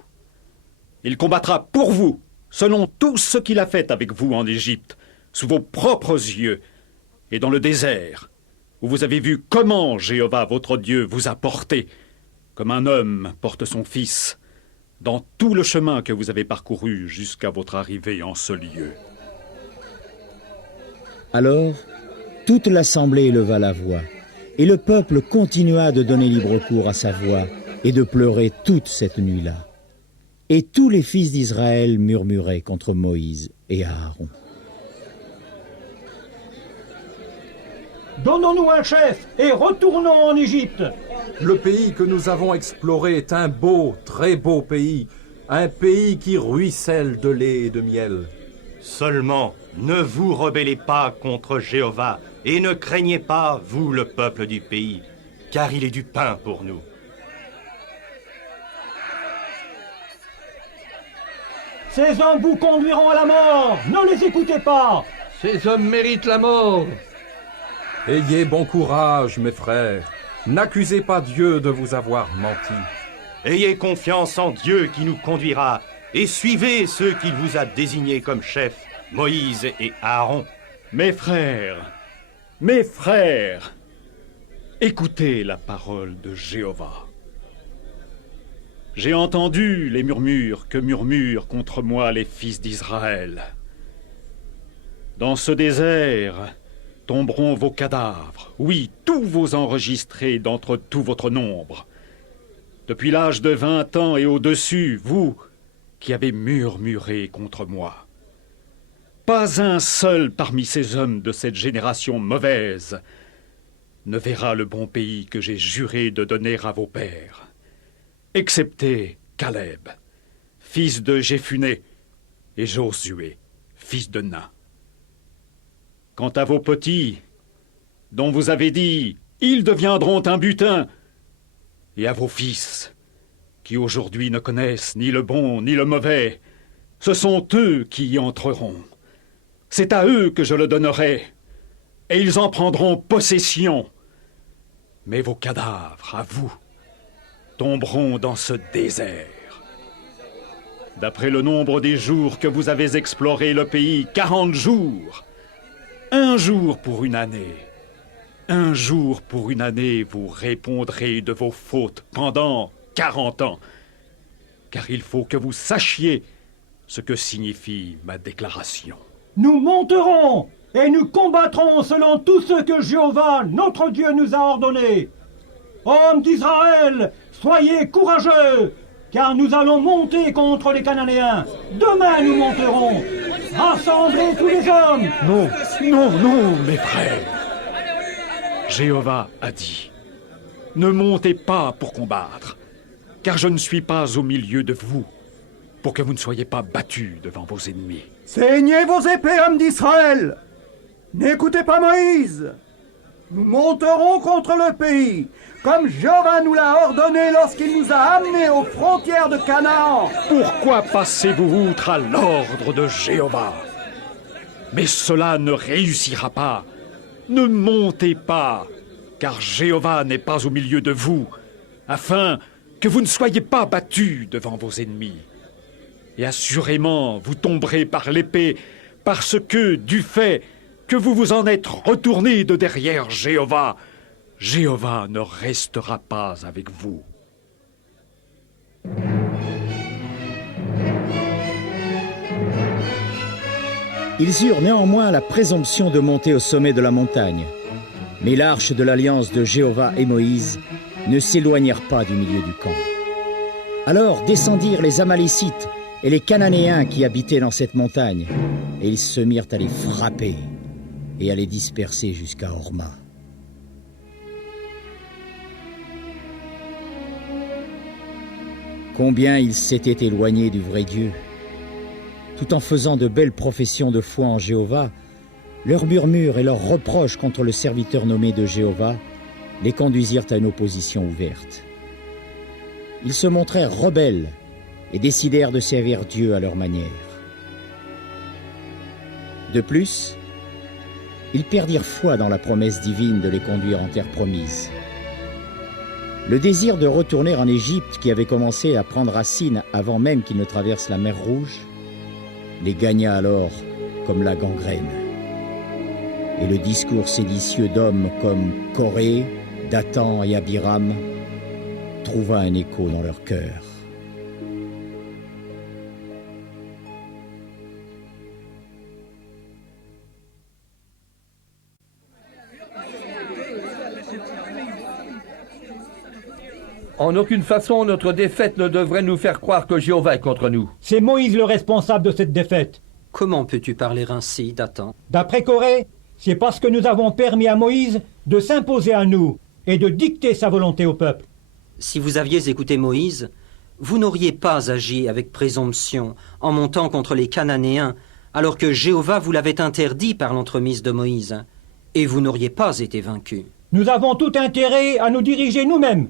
Il combattra pour vous, selon tout ce qu'il a fait avec vous en Égypte, sous vos propres yeux, et dans le désert, où vous avez vu comment Jéhovah, votre Dieu, vous a porté, comme un homme porte son fils, dans tout le chemin que vous avez parcouru jusqu'à votre arrivée en ce lieu. Alors, toute l'assemblée leva la voix, et le peuple continua de donner libre cours à sa voix et de pleurer toute cette nuit-là. Et tous les fils d'Israël murmuraient contre Moïse et Aaron. Donnons-nous un chef et retournons en Égypte. Le pays que nous avons exploré est un beau, très beau pays. Un pays qui ruisselle de lait et de miel. Seulement, ne vous rebellez pas contre Jéhovah et ne craignez pas, vous, le peuple du pays, car il est du pain pour nous. Ces hommes vous conduiront à la mort. Ne les écoutez pas. Ces hommes méritent la mort. Ayez bon courage, mes frères. N'accusez pas Dieu de vous avoir menti. Ayez confiance en Dieu qui nous conduira, et suivez ceux qu'il vous a désignés comme chefs, Moïse et Aaron. mes frères, écoutez la parole de Jéhovah. J'ai entendu les murmures que murmurent contre moi les fils d'Israël. Dans ce désert tomberont vos cadavres, oui, tous vos enregistrés d'entre tout votre nombre. Depuis l'âge de 20 ans et au-dessus, vous qui avez murmuré contre moi. Pas un seul parmi ces hommes de cette génération mauvaise ne verra le bon pays que j'ai juré de donner à vos pères, excepté Caleb, fils de Jéphuné, et Josué, fils de Nun. Quant à vos petits, dont vous avez dit « Ils deviendront un butin », et à vos fils, qui aujourd'hui ne connaissent ni le bon ni le mauvais, ce sont eux qui y entreront. C'est à eux que je le donnerai, et ils en prendront possession. Mais vos cadavres, à vous, tomberont dans ce désert. D'après le nombre des jours que vous avez exploré le pays, 40 jours, 1 jour pour une année. 1 jour pour une année, vous répondrez de vos fautes pendant 40 ans. Car il faut que vous sachiez ce que signifie ma déclaration. Nous monterons et nous combattrons selon tout ce que Jéhovah, notre Dieu, nous a ordonné. Hommes d'Israël, soyez courageux, car nous allons monter contre les Cananéens. Demain nous monterons. Rassemblez tous les hommes. Non, mes frères. Jéhovah a dit, ne montez pas pour combattre, car je ne suis pas au milieu de vous, pour que vous ne soyez pas battus devant vos ennemis. Saignez vos épées, hommes d'Israël. N'écoutez pas Moïse. Nous monterons contre le pays, comme Jéhovah nous l'a ordonné lorsqu'il nous a amenés aux frontières de Canaan. Pourquoi passez-vous outre à l'ordre de Jéhovah? Mais cela ne réussira pas. Ne montez pas, car Jéhovah n'est pas au milieu de vous, afin que vous ne soyez pas battus devant vos ennemis. Et assurément, vous tomberez par l'épée, parce que, du fait que vous vous en êtes retournés de derrière Jéhovah, Jéhovah ne restera pas avec vous. Ils eurent néanmoins la présomption de monter au sommet de la montagne. Mais l'arche de l'alliance de Jéhovah et Moïse ne s'éloignèrent pas du milieu du camp. Alors descendirent les Amalécites et les Cananéens qui habitaient dans cette montagne, et ils se mirent à les frapper et à les disperser jusqu'à Horma. Combien ils s'étaient éloignés du vrai Dieu. Tout en faisant de belles professions de foi en Jéhovah, leurs murmures et leurs reproches contre le serviteur nommé de Jéhovah les conduisirent à une opposition ouverte. Ils se montrèrent rebelles et décidèrent de servir Dieu à leur manière. De plus, ils perdirent foi dans la promesse divine de les conduire en terre promise. Le désir de retourner en Égypte, qui avait commencé à prendre racine avant même qu'ils ne traversent la mer Rouge, les gagna alors comme la gangrène. Et le discours séditieux d'hommes comme Coré, Dathan et Abiram trouva un écho dans leur cœur. En aucune façon, notre défaite ne devrait nous faire croire que Jéhovah est contre nous. C'est Moïse le responsable de cette défaite. Comment peux-tu parler ainsi, Dathan? D'après Coré, c'est parce que nous avons permis à Moïse de s'imposer à nous et de dicter sa volonté au peuple. Si vous aviez écouté Moïse, vous n'auriez pas agi avec présomption en montant contre les Cananéens, alors que Jéhovah vous l'avait interdit par l'entremise de Moïse, et vous n'auriez pas été vaincus. Nous avons tout intérêt à nous diriger nous-mêmes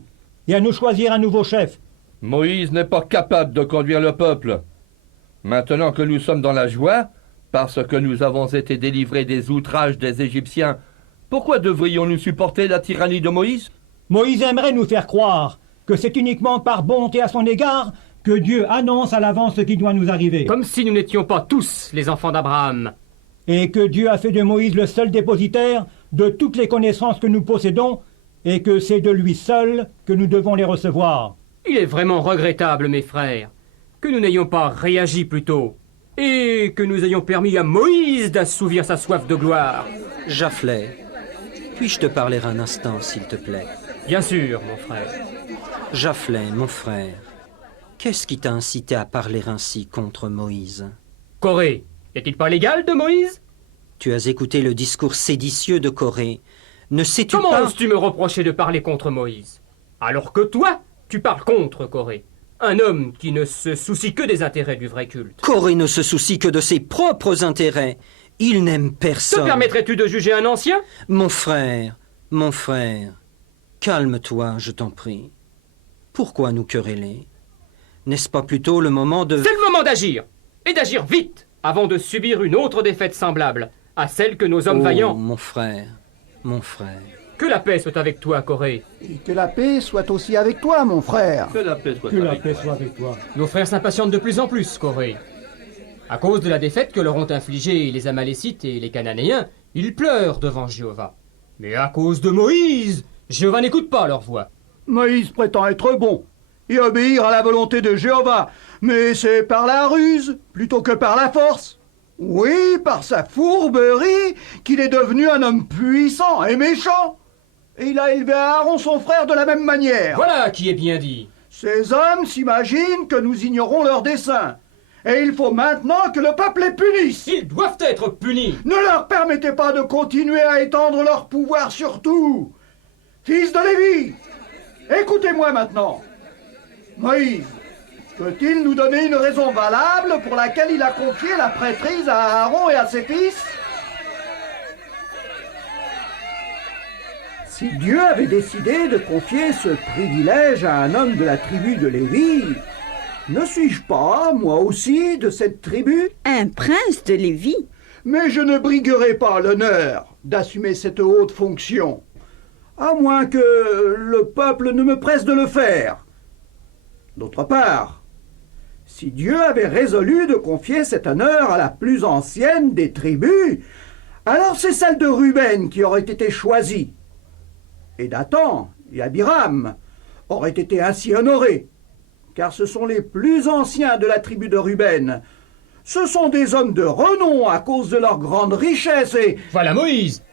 et à nous choisir un nouveau chef. Moïse n'est pas capable de conduire le peuple. Maintenant que nous sommes dans la joie, parce que nous avons été délivrés des outrages des Égyptiens, pourquoi devrions-nous supporter la tyrannie de Moïse? Moïse aimerait nous faire croire que c'est uniquement par bonté à son égard que Dieu annonce à l'avance ce qui doit nous arriver. Comme si nous n'étions pas tous les enfants d'Abraham. Et que Dieu a fait de Moïse le seul dépositaire de toutes les connaissances que nous possédons, et que c'est de lui seul que nous devons les recevoir. Il est vraiment regrettable, mes frères, que nous n'ayons pas réagi plus tôt, et que nous ayons permis à Moïse d'assouvir sa soif de gloire. Japhlet, puis-je te parler un instant, s'il te plaît? Bien sûr, mon frère. Japhlet, mon frère, qu'est-ce qui t'a incité à parler ainsi contre Moïse? Corée, n'est-il pas légal de Moïse? Tu as écouté le discours séditieux de Corée. Ne sais-tu Comment pas... oses-tu me reprocher de parler contre Moïse, alors que toi, tu parles contre Corée, un homme qui ne se soucie que des intérêts du vrai culte? Corée ne se soucie que de ses propres intérêts. Il n'aime personne. Te permettrais-tu de juger un ancien? Mon frère, calme-toi, je t'en prie. Pourquoi nous quereller? N'est-ce pas plutôt le moment de... C'est le moment d'agir, et d'agir vite, avant de subir une autre défaite semblable à celle que nos hommes vaillants... mon frère... Que la paix soit avec toi, Corée. Et que la paix soit aussi avec toi, mon frère. Que la paix soit avec toi. Nos frères s'impatientent de plus en plus, Corée. À cause de la défaite que leur ont infligée les Amalécites et les Cananéens, ils pleurent devant Jéhovah. Mais à cause de Moïse, Jéhovah n'écoute pas leur voix. Moïse prétend être bon et obéir à la volonté de Jéhovah, mais c'est par la ruse plutôt que par la force. Oui, par sa fourberie qu'il est devenu un homme puissant et méchant. Et il a élevé Aaron son frère de la même manière. Voilà qui est bien dit. Ces hommes s'imaginent que nous ignorons leurs desseins. Et il faut maintenant que le peuple les punisse. Ils doivent être punis. Ne leur permettez pas de continuer à étendre leur pouvoir sur tout. Fils de Lévi, écoutez-moi maintenant. Moïse peut-il nous donner une raison valable pour laquelle il a confié la prêtrise à Aaron et à ses fils? Si Dieu avait décidé de confier ce privilège à un homme de la tribu de Lévi, ne suis-je pas, moi aussi, de cette tribu? Un prince de Lévi? Mais je ne briguerai pas l'honneur d'assumer cette haute fonction, à moins que le peuple ne me presse de le faire. D'autre part, si Dieu avait résolu de confier cet honneur à la plus ancienne des tribus, alors c'est celle de Ruben qui aurait été choisie. Et Dathan et Abiram auraient été ainsi honorés, car ce sont les plus anciens de la tribu de Ruben. Ce sont des hommes de renom à cause de leur grande richesse et... Voilà Moïse!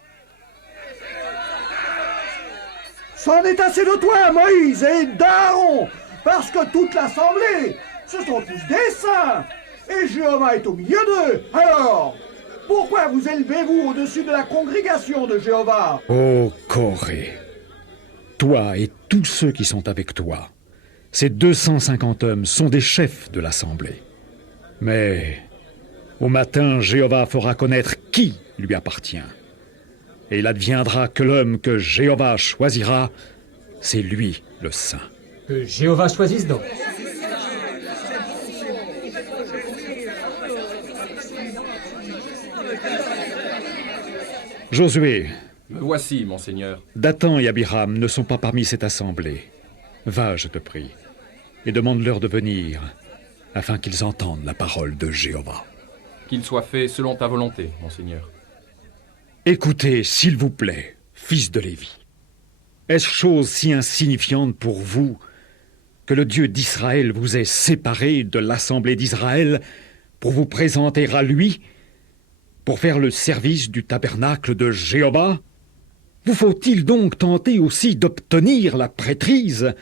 C'en est assez de toi, Moïse, et d'Aaron, parce que toute l'assemblée, ce sont tous des saints, et Jéhovah est au milieu d'eux. Alors, pourquoi vous élevez-vous au-dessus de la congrégation de Jéhovah? Ô Corée, toi et tous ceux qui sont avec toi, ces 250 hommes sont des chefs de l'assemblée. Mais au matin, Jéhovah fera connaître qui lui appartient. Et il adviendra que l'homme que Jéhovah choisira, c'est lui le saint. Que Jéhovah choisisse donc. Josué, me voici, monseigneur. Dathan et Abiram ne sont pas parmi cette assemblée. Va, je te prie, et demande-leur de venir, afin qu'ils entendent la parole de Jéhovah. Qu'il soit fait selon ta volonté, monseigneur. Écoutez, s'il vous plaît, fils de Lévi. Est-ce chose si insignifiante pour vous que le Dieu d'Israël vous ait séparé de l'assemblée d'Israël pour vous présenter à lui, pour faire le service du tabernacle de Jéhovah? Vous faut-il donc tenter aussi d'obtenir la prêtrise?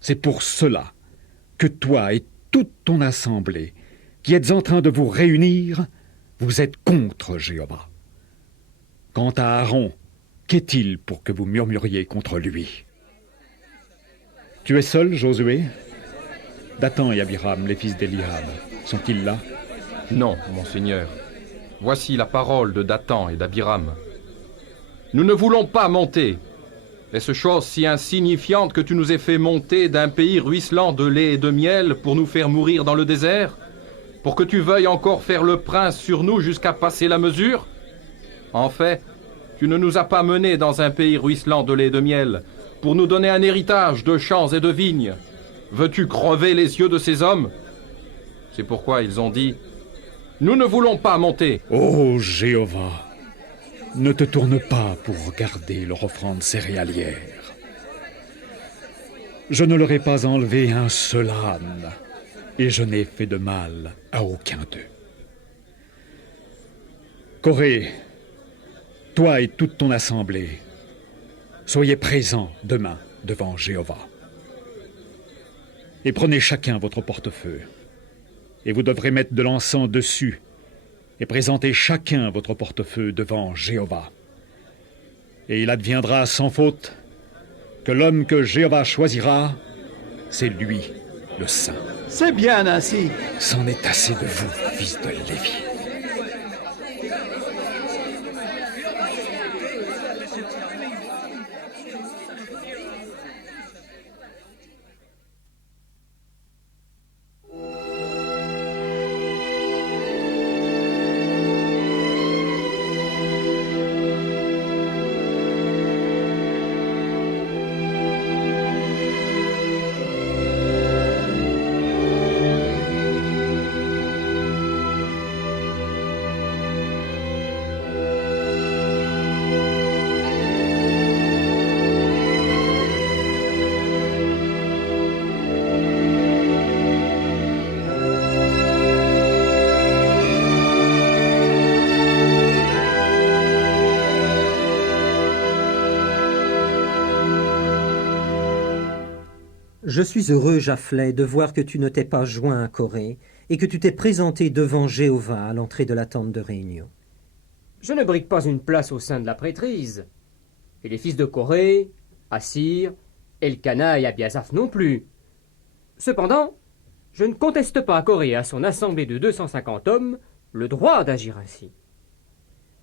C'est pour cela que toi et toute ton assemblée, qui êtes en train de vous réunir, vous êtes contre Jéhovah. Quant à Aaron, qu'est-il pour que vous murmuriez contre lui? Tu es seul, Josué? Dathan et Abiram, les fils d'Eliab, sont-ils là? Non, monseigneur. Voici la parole de Dathan et d'Abiram. Nous ne voulons pas monter. Est-ce chose si insignifiante que tu nous aies fait monter d'un pays ruisselant de lait et de miel pour nous faire mourir dans le désert? Pour que tu veuilles encore faire le prince sur nous jusqu'à passer la mesure? En fait, tu ne nous as pas menés dans un pays ruisselant de lait et de miel pour nous donner un héritage de champs et de vignes. Veux-tu crever les yeux de ces hommes? C'est pourquoi ils ont dit: nous ne voulons pas monter. Ô Jéhovah, ne te tourne pas pour regarder leur offrande céréalière. Je ne leur ai pas enlevé un seul âne, et je n'ai fait de mal à aucun d'eux. Corée, toi et toute ton assemblée, soyez présents demain devant Jéhovah. Et prenez chacun votre portefeuille, et vous devrez mettre de l'encens dessus, et présenter chacun votre portefeuille devant Jéhovah. Et il adviendra sans faute que l'homme que Jéhovah choisira, c'est lui, le saint. C'est bien ainsi. C'en est assez de vous, fils de Lévi. Je suis heureux, Japhlet, de voir que tu ne t'es pas joint à Corée et que tu t'es présenté devant Jéhovah à l'entrée de la tente de réunion. Je ne brigue pas une place au sein de la prêtrise. Et les fils de Corée, Assir, Elkana et Abiasaph non plus. Cependant, je ne conteste pas à Corée et à son assemblée de 250 hommes le droit d'agir ainsi.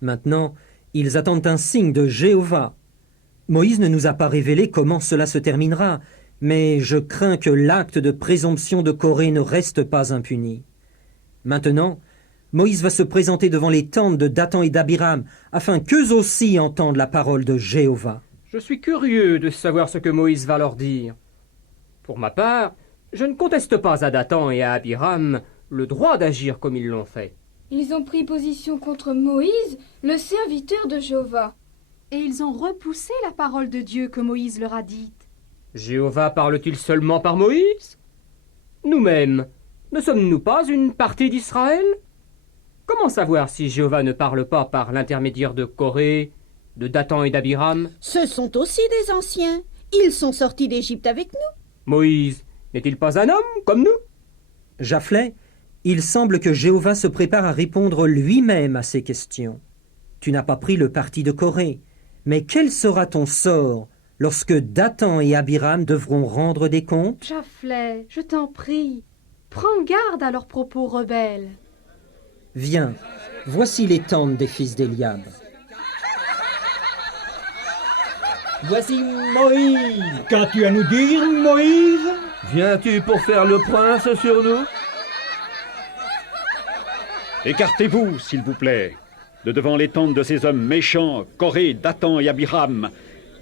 Maintenant, ils attendent un signe de Jéhovah. Moïse ne nous a pas révélé comment cela se terminera, mais je crains que l'acte de présomption de Corée ne reste pas impuni. Maintenant, Moïse va se présenter devant les tentes de Dathan et d'Abiram, afin qu'eux aussi entendent la parole de Jéhovah. Je suis curieux de savoir ce que Moïse va leur dire. Pour ma part, je ne conteste pas à Dathan et à Abiram le droit d'agir comme ils l'ont fait. Ils ont pris position contre Moïse, le serviteur de Jéhovah. Et ils ont repoussé la parole de Dieu que Moïse leur a dite. Jéhovah parle-t-il seulement par Moïse? Nous-mêmes, ne sommes-nous pas une partie d'Israël? Comment savoir si Jéhovah ne parle pas par l'intermédiaire de Corée, de Dathan et d'Abiram? Ce sont aussi des anciens. Ils sont sortis d'Égypte avec nous. Moïse n'est-il pas un homme comme nous? Japhlet, il semble que Jéhovah se prépare à répondre lui-même à ces questions. Tu n'as pas pris le parti de Corée, mais quel sera ton sort lorsque Dathan et Abiram devront rendre des comptes? Japhlet, je t'en prie, prends garde à leurs propos rebelles. Viens, voici les tentes des fils d'Éliab. Voici Moïse. Qu'as-tu à nous dire, Moïse? Viens-tu pour faire le prince sur nous? Écartez-vous, s'il vous plaît, de devant les tentes de ces hommes méchants, Corée, Dathan et Abiram,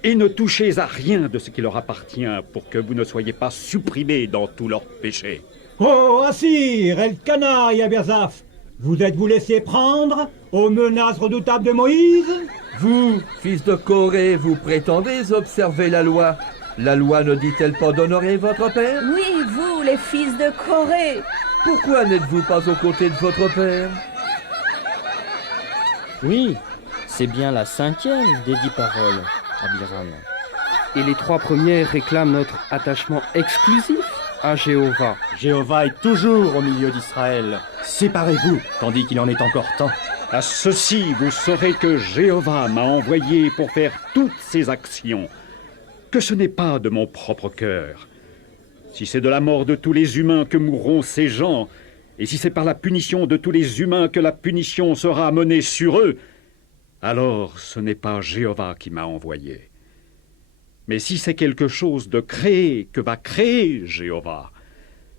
et ne touchez à rien de ce qui leur appartient pour que vous ne soyez pas supprimés dans tous leurs péchés. Oh, Assir, Elkana et Abiasaph, vous êtes-vous laissés prendre aux menaces redoutables de Moïse? Vous, fils de Corée, vous prétendez observer la loi. La loi ne dit-elle pas d'honorer votre père? Oui, vous, les fils de Corée. Pourquoi n'êtes-vous pas aux côtés de votre père? Oui, c'est bien la 5e des 10 paroles, Abiram. Et les 3 premières réclament notre attachement exclusif à Jéhovah. Jéhovah est toujours au milieu d'Israël. Séparez-vous, tandis qu'il en est encore temps. À ceci, vous saurez que Jéhovah m'a envoyé pour faire toutes ces actions, que ce n'est pas de mon propre cœur. Si c'est de la mort de tous les humains que mourront ces gens, et si c'est par la punition de tous les humains que la punition sera menée sur eux, alors ce n'est pas Jéhovah qui m'a envoyé. Mais si c'est quelque chose de créé que va créer Jéhovah,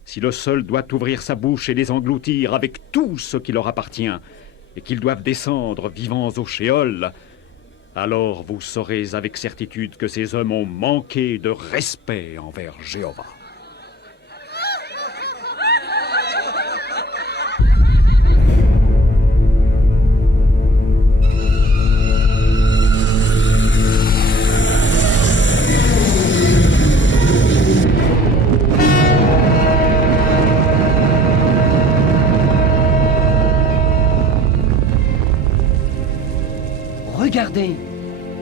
si le seul doit ouvrir sa bouche et les engloutir avec tout ce qui leur appartient, et qu'ils doivent descendre vivants au Shéol, alors vous saurez avec certitude que ces hommes ont manqué de respect envers Jéhovah. Regardez,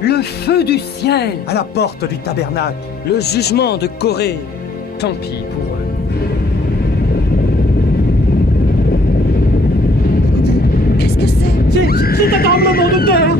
le feu du ciel. À la porte du tabernacle. Le jugement de Corée. Tant pis pour eux. Qu'est-ce que c'est? C'est un tremblement de terre.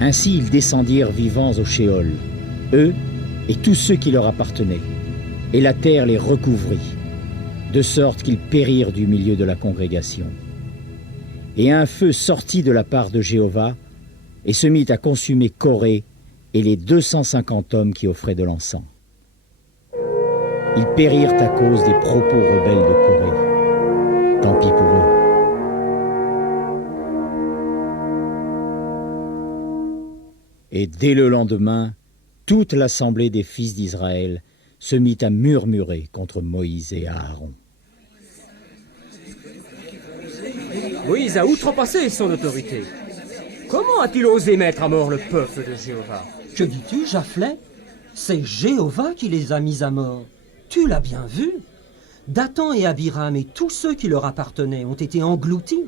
Ainsi ils descendirent vivants au Shéol, eux et tous ceux qui leur appartenaient, et la terre les recouvrit, de sorte qu'ils périrent du milieu de la congrégation. Et un feu sortit de la part de Jéhovah, et se mit à consumer Corée et les 250 hommes qui offraient de l'encens. Ils périrent à cause des propos rebelles de Corée. Tant pis pour eux. Et dès le lendemain, toute l'assemblée des fils d'Israël se mit à murmurer contre Moïse et Aaron. Moïse a outrepassé son autorité. Comment a-t-il osé mettre à mort le peuple de Jéhovah? Que dis-tu, Japhlet? C'est Jéhovah qui les a mis à mort. Tu l'as bien vu. Dathan et Abiram et tous ceux qui leur appartenaient ont été engloutis.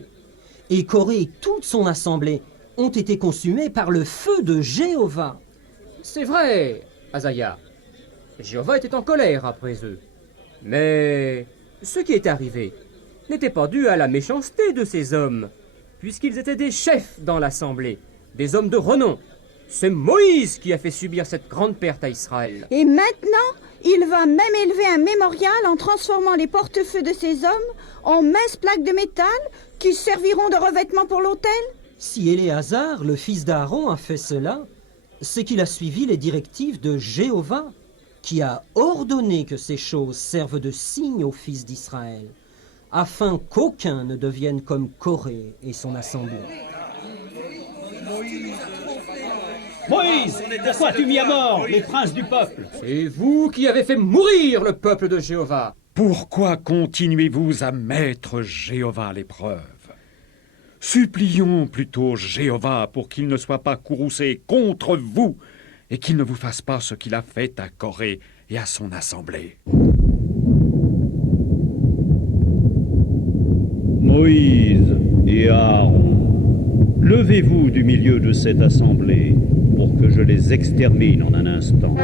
Et Corée et toute son assemblée ont été consumés par le feu de Jéhovah. C'est vrai, Azaïa. Jéhovah était en colère après eux. Mais ce qui est arrivé n'était pas dû à la méchanceté de ces hommes, puisqu'ils étaient des chefs dans l'assemblée, des hommes de renom. C'est Moïse qui a fait subir cette grande perte à Israël. Et maintenant, il va même élever un mémorial en transformant les portefeuilles de ces hommes en minces plaques de métal qui serviront de revêtement pour l'autel. Si Éléazar, le fils d'Aaron, a fait cela, c'est qu'il a suivi les directives de Jéhovah, qui a ordonné que ces choses servent de signe aux fils d'Israël, afin qu'aucun ne devienne comme Corée et son assemblée. Moïse, pourquoi tu mis à mort les princes du peuple? C'est vous qui avez fait mourir le peuple de Jéhovah. Pourquoi continuez-vous à mettre Jéhovah à l'épreuve? Supplions plutôt Jéhovah pour qu'il ne soit pas courroucé contre vous et qu'il ne vous fasse pas ce qu'il a fait à Corée et à son assemblée. Moïse et Aaron, levez-vous du milieu de cette assemblée pour que je les extermine en un instant.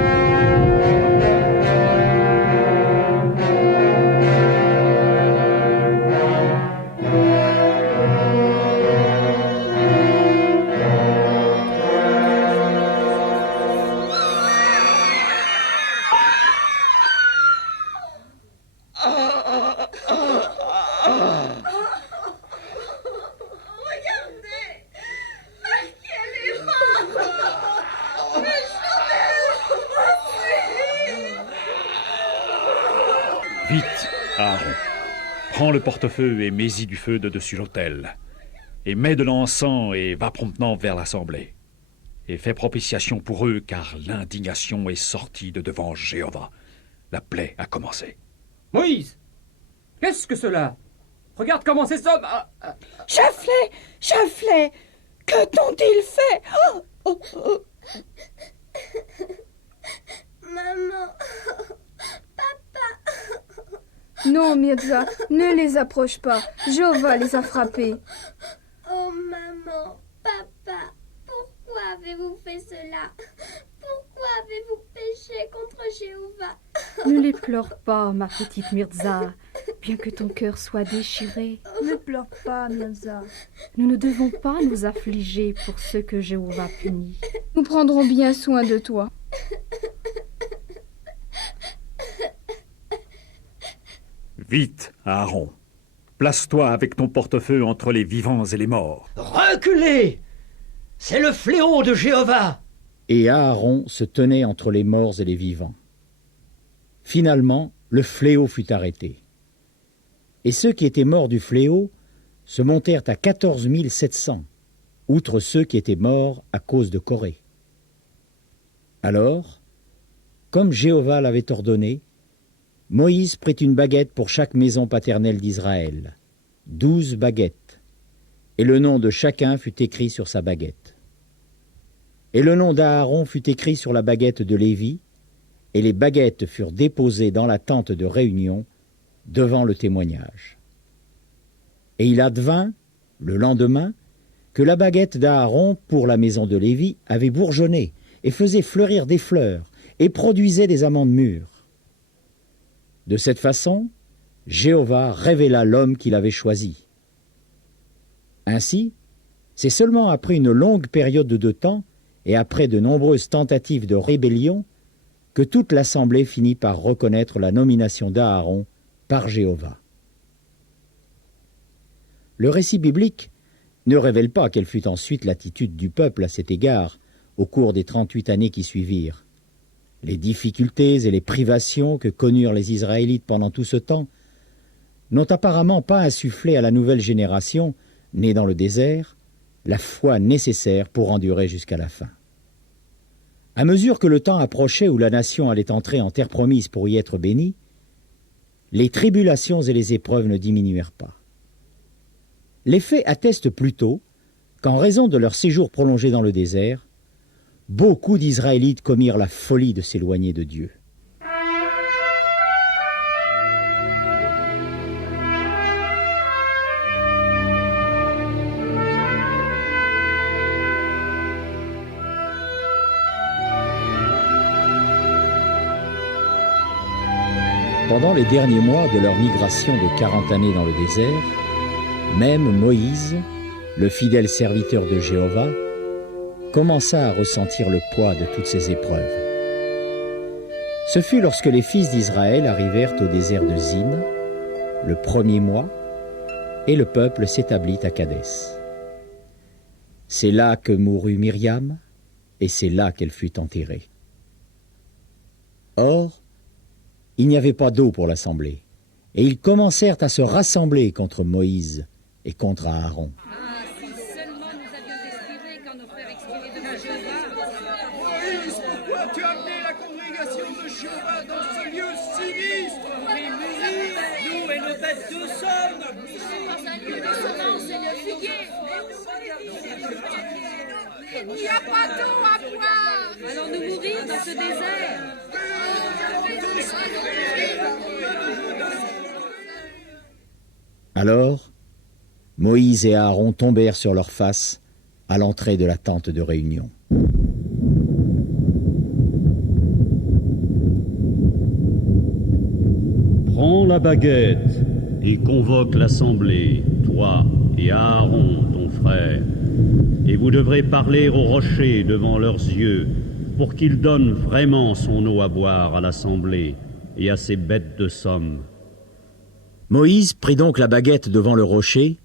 Vite, Aaron, prends le portefeu et mets-y du feu de dessus l'autel. Et mets de l'encens et va promptement vers l'assemblée. Et fais propitiation pour eux, car l'indignation est sortie de devant Jéhovah. La plaie a commencé. Moïse, qu'est-ce que cela? Regarde comment ces hommes... Japhlet, Japhlet, que t'ont-ils fait? Maman, Non, Mirza, ne les approche pas. Jéhovah les a frappés. oh maman, papa, pourquoi avez-vous fait cela? Pourquoi avez-vous péché contre Jéhovah? Ne les pleure pas, ma petite Mirza. bien que ton cœur soit déchiré. Ne pleure pas, Miaza. Nous ne devons pas nous affliger pour ce que Jéhovah punit. Nous prendrons bien soin de toi. Vite, Aaron. Place-toi avec ton portefeuille entre les vivants et les morts. Reculez! C'est le fléau de Jéhovah! Et Aaron se tenait entre les morts et les vivants. Finalement, le fléau fut arrêté. Et ceux qui étaient morts du fléau se montèrent à 14 700, outre ceux qui étaient morts à cause de Corée. Alors, comme Jéhovah l'avait ordonné, Moïse prit une baguette pour chaque maison paternelle d'Israël, 12 baguettes, et le nom de chacun fut écrit sur sa baguette. Et le nom d'Aaron fut écrit sur la baguette de Lévi, et les baguettes furent déposées dans la tente de réunion, devant le témoignage. Et il advint, le lendemain, que la baguette d'Aaron pour la maison de Lévi avait bourgeonné, et faisait fleurir des fleurs, et produisait des amandes mûres. De cette façon, Jéhovah révéla l'homme qu'il avait choisi. Ainsi, c'est seulement après une longue période de temps et après de nombreuses tentatives de rébellion que toute l'assemblée finit par reconnaître la nomination d'Aaron par Jéhovah. Le récit biblique ne révèle pas quelle fut ensuite l'attitude du peuple à cet égard au cours des 38 années qui suivirent. Les difficultés et les privations que connurent les Israélites pendant tout ce temps n'ont apparemment pas insufflé à la nouvelle génération, née dans le désert, la foi nécessaire pour endurer jusqu'à la fin. À mesure que le temps approchait où la nation allait entrer en terre promise pour y être bénie, les tribulations et les épreuves ne diminuèrent pas. Les faits attestent plutôt qu'en raison de leur séjour prolongé dans le désert, beaucoup d'Israélites commirent la folie de s'éloigner de Dieu. Pendant les derniers mois de leur migration de 40 années dans le désert, même Moïse, le fidèle serviteur de Jéhovah, commença à ressentir le poids de toutes ces épreuves. Ce fut lorsque les fils d'Israël arrivèrent au désert de Zin, le premier mois, et le peuple s'établit à Kadès. C'est là que mourut Myriam, et c'est là qu'elle fut enterrée. Or, il n'y avait pas d'eau pour l'assemblée, et ils commencèrent à se rassembler contre Moïse et contre Aaron. Pourquoi tu as amené la congrégation de Jéhovah dans ce lieu sinistre? Nous et nos bêtes de somme. Dans un lieu de semence et de figuier. Il n'y a pas d'eau à boire. Allons-nous mourir dans ce désert? Alors, Moïse et Aaron tombèrent sur leurs faces à l'entrée de la tente de réunion. Prends la baguette et convoque l'assemblée, toi et Aaron, ton frère, et vous devrez parler au rocher devant leurs yeux pour qu'il donne vraiment son eau à boire à l'assemblée et à ses bêtes de somme. Moïse prit donc la baguette devant le rocher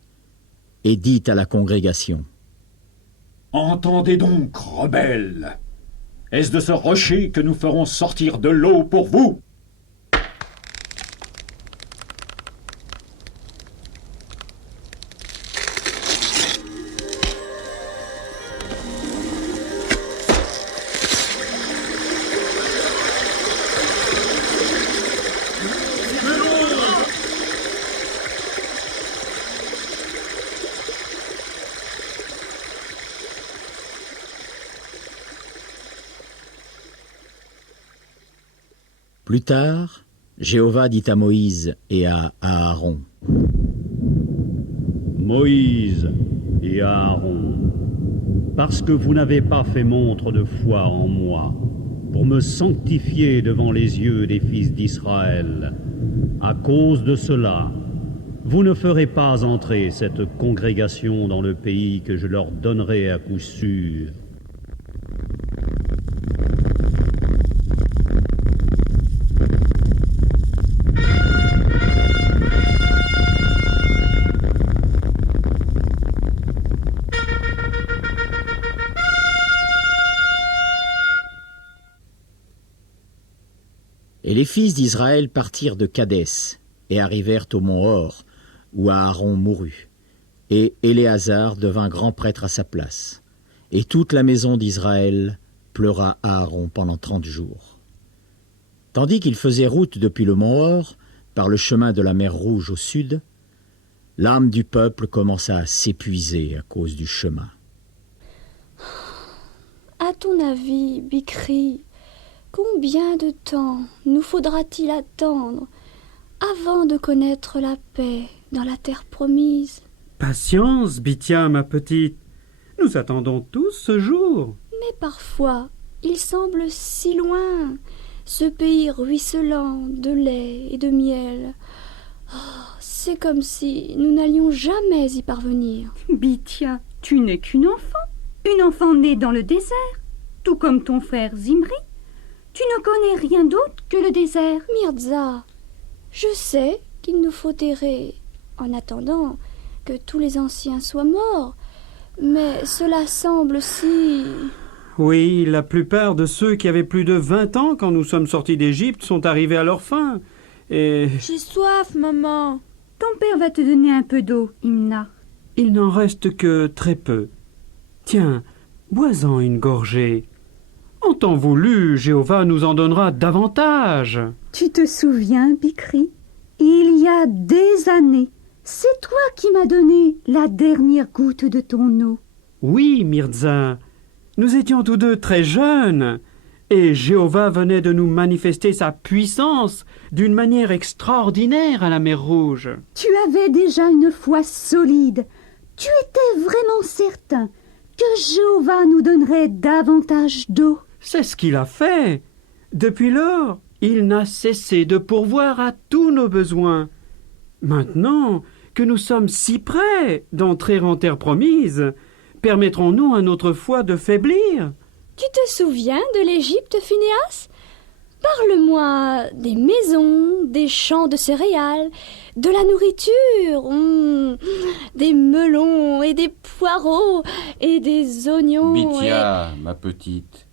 et dit à la congrégation: Entendez donc, rebelles, est-ce de ce rocher que nous ferons sortir de l'eau pour vous? Plus tard, Jéhovah dit à Moïse et à Aaron: Moïse et Aaron, parce que vous n'avez pas fait montre de foi en moi, pour pour me sanctifier devant les yeux des fils d'Israël. À cause de cela, vous ne ferez pas entrer cette congrégation dans le pays que je leur donnerai à coup sûr. Et les fils d'Israël partirent de Kadès et arrivèrent au mont Hor, où Aaron mourut. Et Éléazar devint grand prêtre à sa place. Et toute la maison d'Israël pleura Aaron pendant 30 jours. Tandis qu'il faisait route depuis le mont Hor, par le chemin de la mer Rouge au sud, l'âme du peuple commença à s'épuiser à cause du chemin. À ton avis, Bikri, combien de temps nous faudra-t-il attendre avant de connaître la paix dans la terre promise? Patience, Bithia, ma petite. Nous attendons tous ce jour. Mais parfois, il semble si loin, ce pays ruisselant de lait et de miel. Oh, c'est comme si nous n'allions jamais y parvenir. Bithia, tu n'es qu'une enfant née dans le désert, tout comme ton frère Zimri. Tu ne connais rien d'autre que le désert. Mirza, je sais qu'il nous faut errer en attendant que tous les anciens soient morts, mais cela semble si... Oui, la plupart de ceux qui avaient plus de 20 ans quand nous sommes sortis d'Égypte sont arrivés à leur fin, et... J'ai soif, maman. Ton père va te donner un peu d'eau, Imna. Il n'en reste que très peu. Tiens, bois-en une gorgée. En temps voulu, Jéhovah nous en donnera davantage. Tu te souviens, Bikri? Il y a des années, c'est toi qui m'as donné la dernière goutte de ton eau. Oui, Mirza, nous étions tous deux très jeunes, et Jéhovah venait de nous manifester sa puissance d'une manière extraordinaire à la mer Rouge. Tu avais déjà une foi solide. Tu étais vraiment certain que Jéhovah nous donnerait davantage d'eau. C'est ce qu'il a fait. Depuis lors, il n'a cessé de pourvoir à tous nos besoins. Maintenant que nous sommes si près d'entrer en terre promise, permettrons-nous à notre foi de faiblir? Tu te souviens de l'Égypte, Phinéas? Parle-moi des maisons, des champs de céréales, de la nourriture, des melons et des poireaux et des oignons. Bithia, ma petite,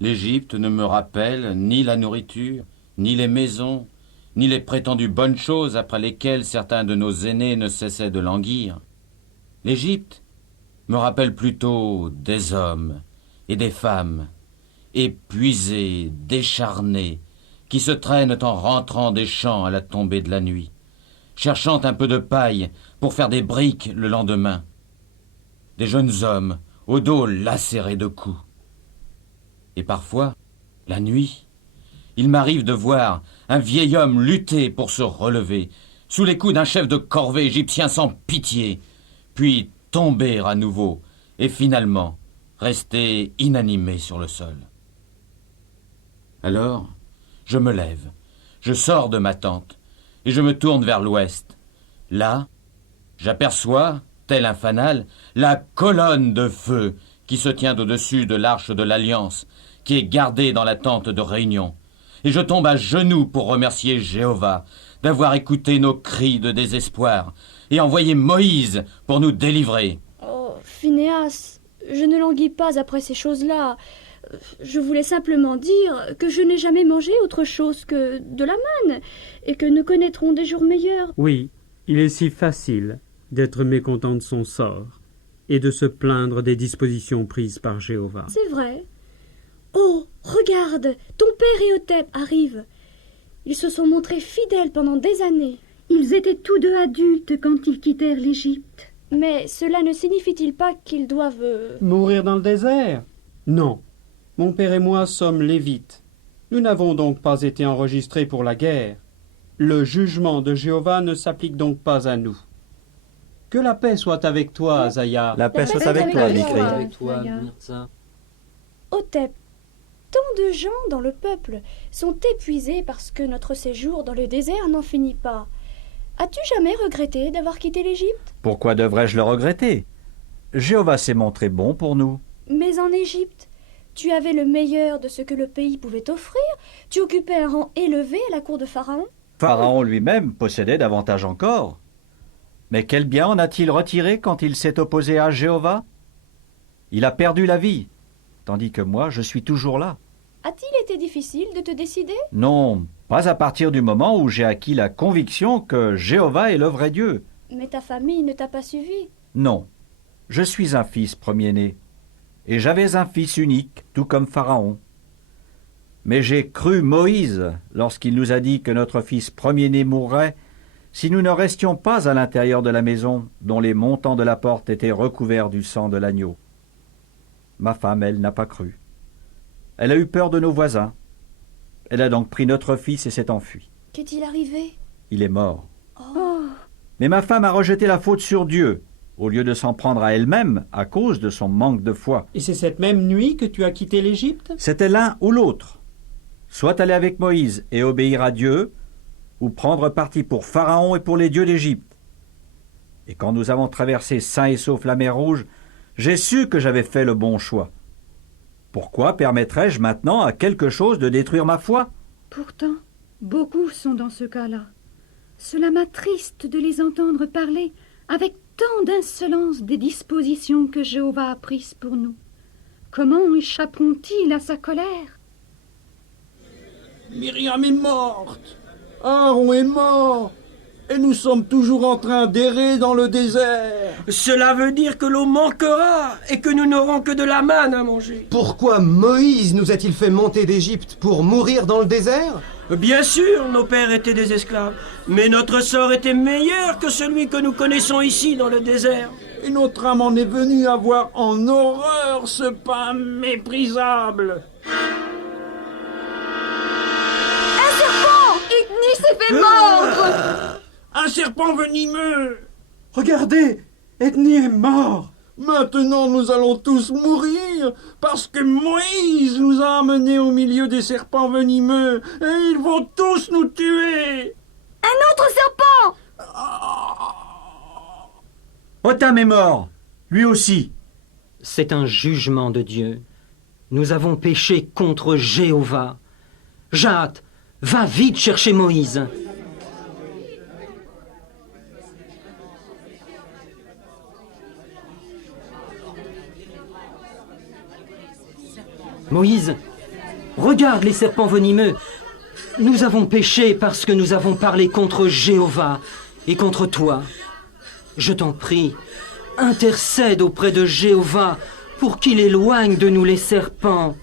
l'Égypte ne me rappelle ni la nourriture, ni les maisons, ni les prétendues bonnes choses après lesquelles certains de nos aînés ne cessaient de languir. L'Égypte me rappelle plutôt des hommes et des femmes, épuisés, décharnés, qui se traînent en rentrant des champs à la tombée de la nuit, cherchant un peu de paille pour faire des briques le lendemain. Des jeunes hommes au dos lacéré de coups. Et parfois, la nuit, il m'arrive de voir un vieil homme lutter pour se relever, sous les coups d'un chef de corvée égyptien sans pitié, puis tomber à nouveau, et finalement rester inanimé sur le sol. Alors, je me lève, je sors de ma tente, et je me tourne vers l'ouest. Là, j'aperçois, tel un fanal, la colonne de feu qui se tient au-dessus de l'arche de l'Alliance, qui est gardée dans la tente de réunion. Et je tombe à genoux pour remercier Jéhovah d'avoir écouté nos cris de désespoir et envoyé Moïse pour nous délivrer. Oh, Phinéas, je ne languis pas après ces choses-là. Je voulais simplement dire que je n'ai jamais mangé autre chose que de la manne et que nous connaîtrons des jours meilleurs. Oui, il est si facile d'être mécontent de son sort et de se plaindre des dispositions prises par Jéhovah. C'est vrai. Oh, regarde, ton père et Otep arrivent. Ils se sont montrés fidèles pendant des années. Ils étaient tous deux adultes quand ils quittèrent l'Égypte. Mais cela ne signifie-t-il pas qu'ils doivent... Mourir dans le désert? Non. Mon père et moi sommes lévites. Nous n'avons donc pas été enregistrés pour la guerre. Le jugement de Jéhovah ne s'applique donc pas à nous. Que la paix soit avec toi, Azaya. La paix soit avec toi, Bikri. Otep, Tant de gens dans le peuple sont épuisés parce que notre séjour dans le désert n'en finit pas. As-tu jamais regretté d'avoir quitté l'Égypte? Pourquoi devrais-je le regretter? Jéhovah s'est montré bon pour nous. Mais en Égypte, tu avais le meilleur de ce que le pays pouvait offrir. Tu occupais un rang élevé à la cour de Pharaon. Pharaon lui-même possédait davantage encore. Mais quel bien en a-t-il retiré quand il s'est opposé à Jéhovah? Il a perdu la vie, tandis que moi, je suis toujours là. A-t-il été difficile de te décider? Non, pas à partir du moment où j'ai acquis la conviction que Jéhovah est le vrai Dieu. Mais ta famille ne t'a pas suivi. Non, je suis un fils premier-né, et j'avais un fils unique, tout comme Pharaon. Mais j'ai cru Moïse lorsqu'il nous a dit que notre fils premier-né mourrait si nous ne restions pas à l'intérieur de la maison dont les montants de la porte étaient recouverts du sang de l'agneau. Ma femme, elle, n'a pas cru. Elle a eu peur de nos voisins. Elle a donc pris notre fils et s'est enfuie. Qu'est-il arrivé? Il est mort. Oh. Mais ma femme a rejeté la faute sur Dieu, au lieu de s'en prendre à elle-même à cause de son manque de foi. Et c'est cette même nuit que tu as quitté l'Égypte? C'était l'un ou l'autre. Soit aller avec Moïse et obéir à Dieu, ou prendre parti pour Pharaon et pour les dieux d'Égypte. Et quand nous avons traversé sains et saufs la mer Rouge, j'ai su que j'avais fait le bon choix. Pourquoi permettrais-je maintenant à quelque chose de détruire ma foi? Pourtant, beaucoup sont dans ce cas-là. Cela m'attriste de les entendre parler avec tant d'insolence des dispositions que Jéhovah a prises pour nous. Comment échapperont-ils à sa colère? Myriam est morte. Aaron est mort. Et nous sommes toujours en train d'errer dans le désert. Cela veut dire que l'eau manquera et que nous n'aurons que de la manne à manger. Pourquoi Moïse nous a-t-il fait monter d'Égypte pour mourir dans le désert? Bien sûr, nos pères étaient des esclaves, mais notre sort était meilleur que celui que nous connaissons ici dans le désert. Et notre âme en est venue à voir en horreur ce pain méprisable. Un serpent! Ethnie s'est fait mordre! Un serpent venimeux! Regardez! Ethnie est mort! Maintenant nous allons tous mourir parce que Moïse nous a amenés au milieu des serpents venimeux et ils vont tous nous tuer! Un autre serpent! Otham est mort, lui aussi. C'est un jugement de Dieu. Nous avons péché contre Jéhovah. Jahate, va vite chercher Moïse. Moïse, regarde les serpents venimeux. Nous avons péché parce que nous avons parlé contre Jéhovah et contre toi. Je t'en prie, intercède auprès de Jéhovah pour qu'il éloigne de nous les serpents.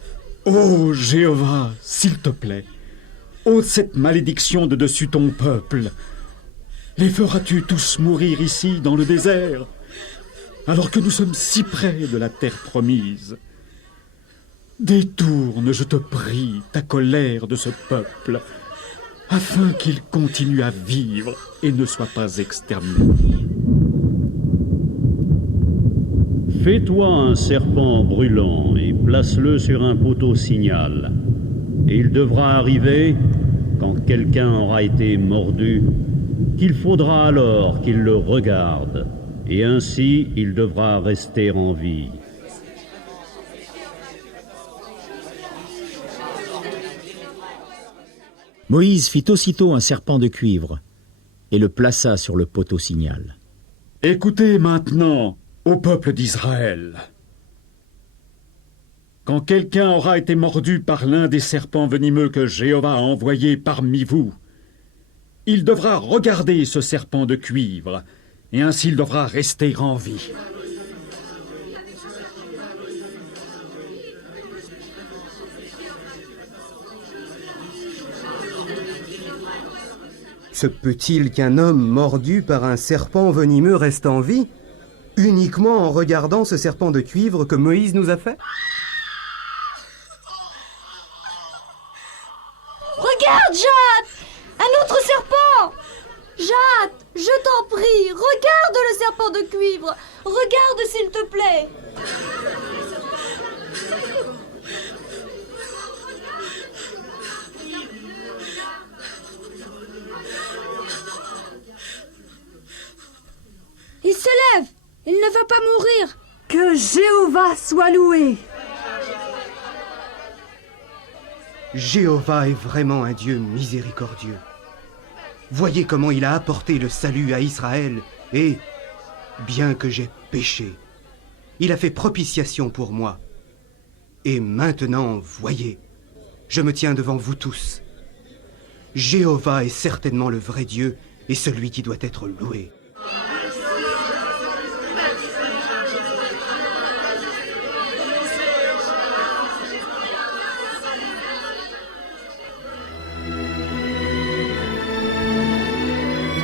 Oh, Jéhovah, s'il te plaît, ôte cette malédiction de dessus ton peuple. Les feras-tu tous mourir ici, dans le désert, alors que nous sommes si près de la terre promise? Détourne, je te prie, ta colère de ce peuple, afin qu'il continue à vivre et ne soit pas exterminé. Fais-toi un serpent brûlant et place-le sur un poteau signal. Et il devra arriver, quand quelqu'un aura été mordu, qu'il faudra alors qu'il le regarde, et ainsi il devra rester en vie. Moïse fit aussitôt un serpent de cuivre et le plaça sur le poteau signal. Écoutez maintenant, ô peuple d'Israël. Quand quelqu'un aura été mordu par l'un des serpents venimeux que Jéhovah a envoyés parmi vous, il devra regarder ce serpent de cuivre, et ainsi il devra rester en vie. Se peut-il qu'un homme mordu par un serpent venimeux reste en vie, uniquement en regardant ce serpent de cuivre que Moïse nous a fait? Regarde, Jahate! Un autre serpent! Jahate, je t'en prie, regarde le serpent de cuivre! Regarde, s'il te plaît! ne va pas mourir. Que Jéhovah soit loué. Jéhovah est vraiment un Dieu miséricordieux. Voyez comment il a apporté le salut à Israël et, bien que j'ai péché, il a fait propitiation pour moi. Et maintenant, voyez, je me tiens devant vous tous. Jéhovah est certainement le vrai Dieu et celui qui doit être loué.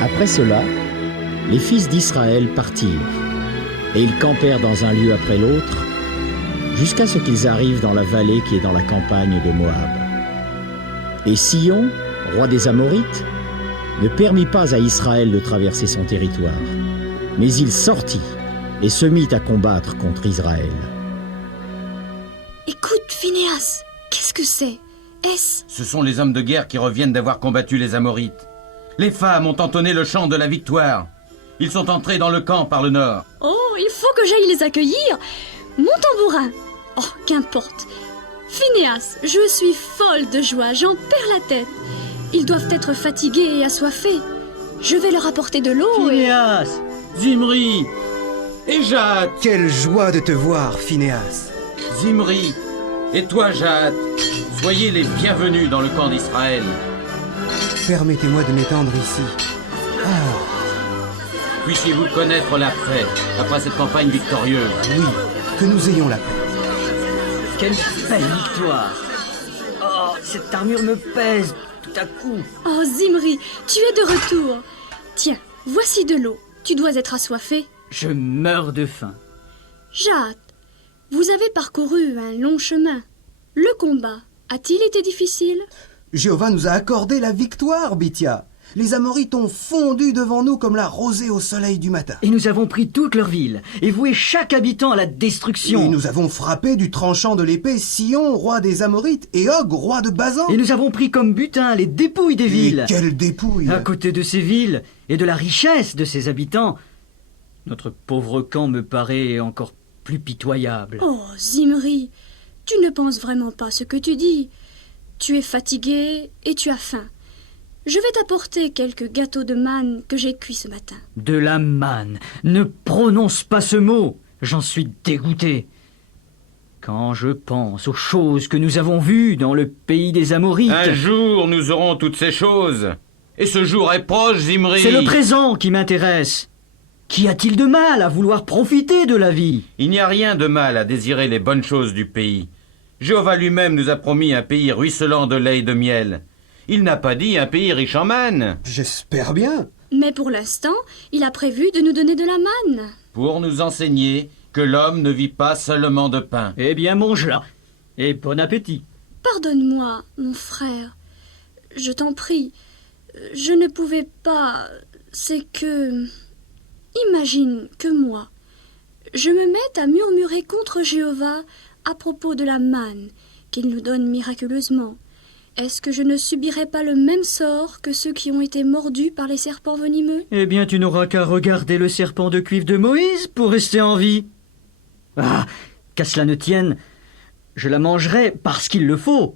Après cela, les fils d'Israël partirent, et ils campèrent dans un lieu après l'autre, jusqu'à ce qu'ils arrivent dans la vallée qui est dans la campagne de Moab. Et Sion, roi des Amorites, ne permit pas à Israël de traverser son territoire, mais il sortit et se mit à combattre contre Israël. Écoute, Phinéas, qu'est-ce que c'est? Est-ce... Ce sont les hommes de guerre qui reviennent d'avoir combattu les Amorites. Les femmes ont entonné le chant de la victoire. Ils sont entrés dans le camp par le nord. Oh, il faut que j'aille les accueillir. Mon tambourin. Oh, qu'importe. Phinéas, je suis folle de joie, j'en perds la tête. Ils doivent être fatigués et assoiffés. Je vais leur apporter de l'eau Phinéas, Zimri et Jahad. Quelle joie de te voir, Phinéas. Zimri et toi, Jahad, soyez les bienvenus dans le camp d'Israël. Permettez-moi de m'étendre ici. Puissiez-vous connaître la paix après cette campagne victorieuse. Oui, que nous ayons la paix. Quelle belle victoire! Oh, cette armure me pèse tout à coup. Oh, Zimri, tu es de retour. Tiens, voici de l'eau. Tu dois être assoiffé. Je meurs de faim. Jahad, vous avez parcouru un long chemin. Le combat a-t-il été difficile? Jéhovah nous a accordé la victoire, Bithia. Les Amorites ont fondu devant nous comme la rosée au soleil du matin. Et nous avons pris toute leur ville et voué chaque habitant à la destruction. Et nous avons frappé du tranchant de l'épée Sion, roi des Amorites, et Og, roi de Basan. Et nous avons pris comme butin les dépouilles des villes. Et quelles dépouilles! À côté de ces villes et de la richesse de ses habitants, notre pauvre camp me paraît encore plus pitoyable. Oh, Zimri, tu ne penses vraiment pas ce que tu dis. Tu es fatigué et tu as faim. Je vais t'apporter quelques gâteaux de manne que j'ai cuits ce matin. De la manne. Ne prononce pas ce mot. J'en suis dégoûté. Quand je pense aux choses que nous avons vues dans le pays des Amorites... Un jour, nous aurons toutes ces choses. Et ce jour est proche, Zimri. C'est le présent qui m'intéresse. Qu'y a-t-il de mal à vouloir profiter de la vie? Il n'y a rien de mal à désirer les bonnes choses du pays. Jéhovah lui-même nous a promis un pays ruisselant de lait et de miel. Il n'a pas dit un pays riche en manne. J'espère bien. Mais pour l'instant, il a prévu de nous donner de la manne. Pour nous enseigner que l'homme ne vit pas seulement de pain. Eh bien, mange-la. Et bon appétit. Pardonne-moi, mon frère. Je t'en prie. Je ne pouvais pas... C'est que... Imagine que moi, je me mette à murmurer contre Jéhovah à propos de la manne qu'il nous donne miraculeusement. Est-ce que je ne subirai pas le même sort que ceux qui ont été mordus par les serpents venimeux? Eh bien, tu n'auras qu'à regarder le serpent de cuivre de Moïse pour rester en vie. Ah, qu'à cela ne tienne, je la mangerai parce qu'il le faut,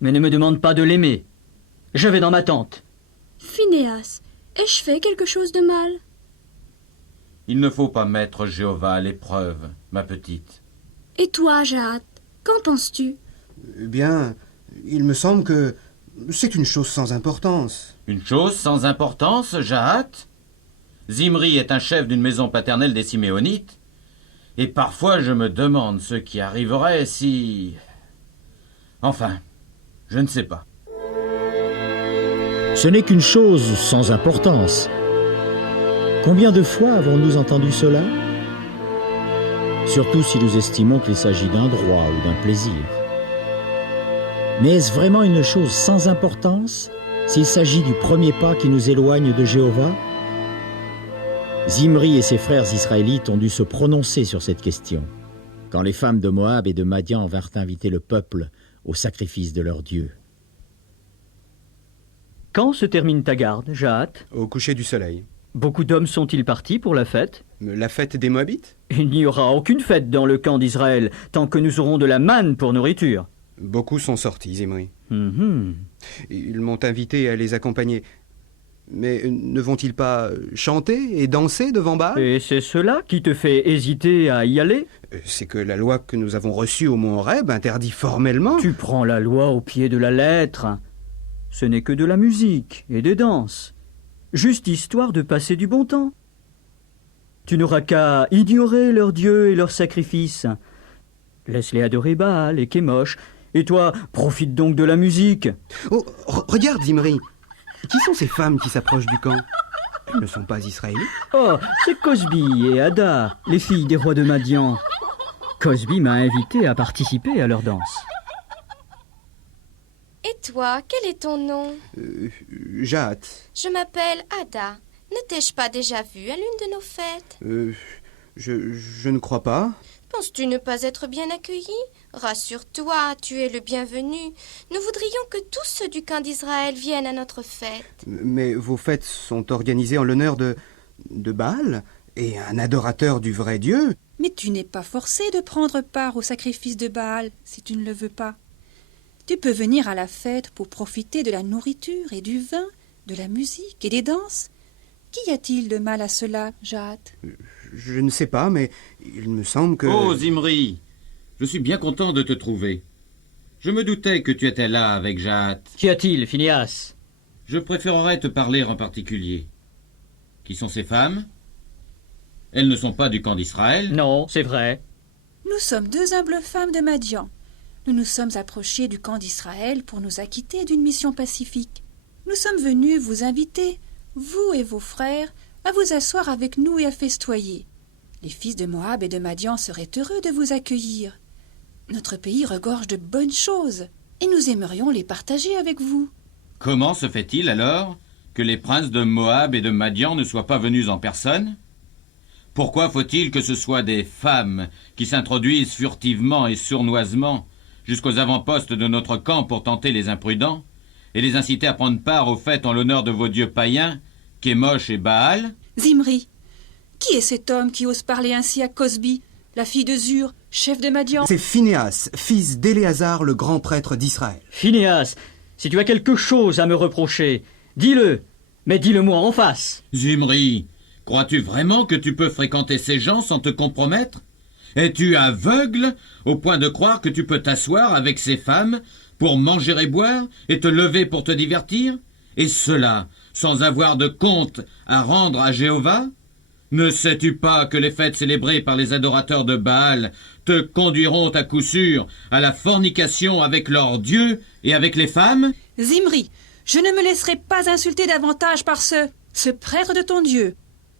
mais ne me demande pas de l'aimer. Je vais dans ma tente. Phinéas, ai-je fait quelque chose de mal? Il ne faut pas mettre Jéhovah à l'épreuve, ma petite. Et toi, Jahad, qu'en penses-tu? Eh bien, il me semble que c'est une chose sans importance. Une chose sans importance, Jahad? Zimri est un chef d'une maison paternelle des Siméonites. Et parfois je me demande ce qui arriverait si... Enfin, je ne sais pas. Ce n'est qu'une chose sans importance. Combien de fois avons-nous entendu cela? Surtout si nous estimons qu'il s'agit d'un droit ou d'un plaisir. Mais est-ce vraiment une chose sans importance s'il s'agit du premier pas qui nous éloigne de Jéhovah? Zimri et ses frères israélites ont dû se prononcer sur cette question, quand les femmes de Moab et de Madian vinrent inviter le peuple au sacrifice de leur Dieu. Quand se termine ta garde, Jahad? Au coucher du soleil. Beaucoup d'hommes sont-ils partis pour la fête? La fête des Moabites? Il n'y aura aucune fête dans le camp d'Israël tant que nous aurons de la manne pour nourriture. Beaucoup sont sortis, Zimri. Ils m'ont invité à les accompagner. Mais ne vont-ils pas chanter et danser devant Baal? Et c'est cela qui te fait hésiter à y aller? C'est que la loi que nous avons reçue au mont Horeb interdit formellement... Tu prends la loi au pied de la lettre. Ce n'est que de la musique et des danses. Juste histoire de passer du bon temps. Tu n'auras qu'à ignorer leurs dieux et leurs sacrifices. Laisse-les adorer Baal et Kémosh. Et toi, profite donc de la musique. Oh, regarde, Zimri. Qui sont ces femmes qui s'approchent du camp? Elles ne sont pas israélites. Oh, c'est Cosbi et Ada, les filles des rois de Madian. Cosbi m'a invité à participer à leur danse. Et toi, quel est ton nom? Jat. Je m'appelle Ada. Ne t'ai-je pas déjà vue à l'une de nos fêtes? Je ne crois pas. Penses-tu ne pas être bien accueilli? Rassure-toi, tu es le bienvenu. Nous voudrions que tous ceux du camp d'Israël viennent à notre fête. Mais vos fêtes sont organisées en l'honneur de Baal et un adorateur du vrai Dieu. Mais tu n'es pas forcé de prendre part au sacrifice de Baal si tu ne le veux pas. Tu peux venir à la fête pour profiter de la nourriture et du vin, de la musique et des danses. Qu'y a-t-il de mal à cela, Jat? Je ne sais pas, mais il me semble que... Oh, Zimri, je suis bien content de te trouver. Je me doutais que tu étais là avec Jat. Qu'y a-t-il, Phinéas? Je préférerais te parler en particulier. Qui sont ces femmes? Elles ne sont pas du camp d'Israël? Non, c'est vrai. Nous sommes deux humbles femmes de Madian. Nous nous sommes approchées du camp d'Israël pour nous acquitter d'une mission pacifique. Nous sommes venus vous inviter, vous et vos frères, à vous asseoir avec nous et à festoyer. Les fils de Moab et de Madian seraient heureux de vous accueillir. Notre pays regorge de bonnes choses, et nous aimerions les partager avec vous. Comment se fait-il alors que les princes de Moab et de Madian ne soient pas venus en personne? Pourquoi faut-il que ce soit des femmes qui s'introduisent furtivement et sournoisement jusqu'aux avant-postes de notre camp pour tenter les imprudents et les inciter à prendre part aux fêtes en l'honneur de vos dieux païens, Kémosh et Baal? Zimri, qui est cet homme qui ose parler ainsi à Cosbi, la fille de Zur, chef de Madian? C'est Phinéas, fils d'Éléazar, le grand prêtre d'Israël. Phinéas, si tu as quelque chose à me reprocher, dis-le, mais dis-le-moi en face. Zimri, crois-tu vraiment que tu peux fréquenter ces gens sans te compromettre? Es-tu aveugle au point de croire que tu peux t'asseoir avec ces femmes pour manger et boire et te lever pour te divertir? Et cela sans avoir de compte à rendre à Jéhovah? Ne sais-tu pas que les fêtes célébrées par les adorateurs de Baal te conduiront à coup sûr à la fornication avec leurs dieux et avec les femmes? Zimri, je ne me laisserai pas insulter davantage par ce prêtre de ton Dieu.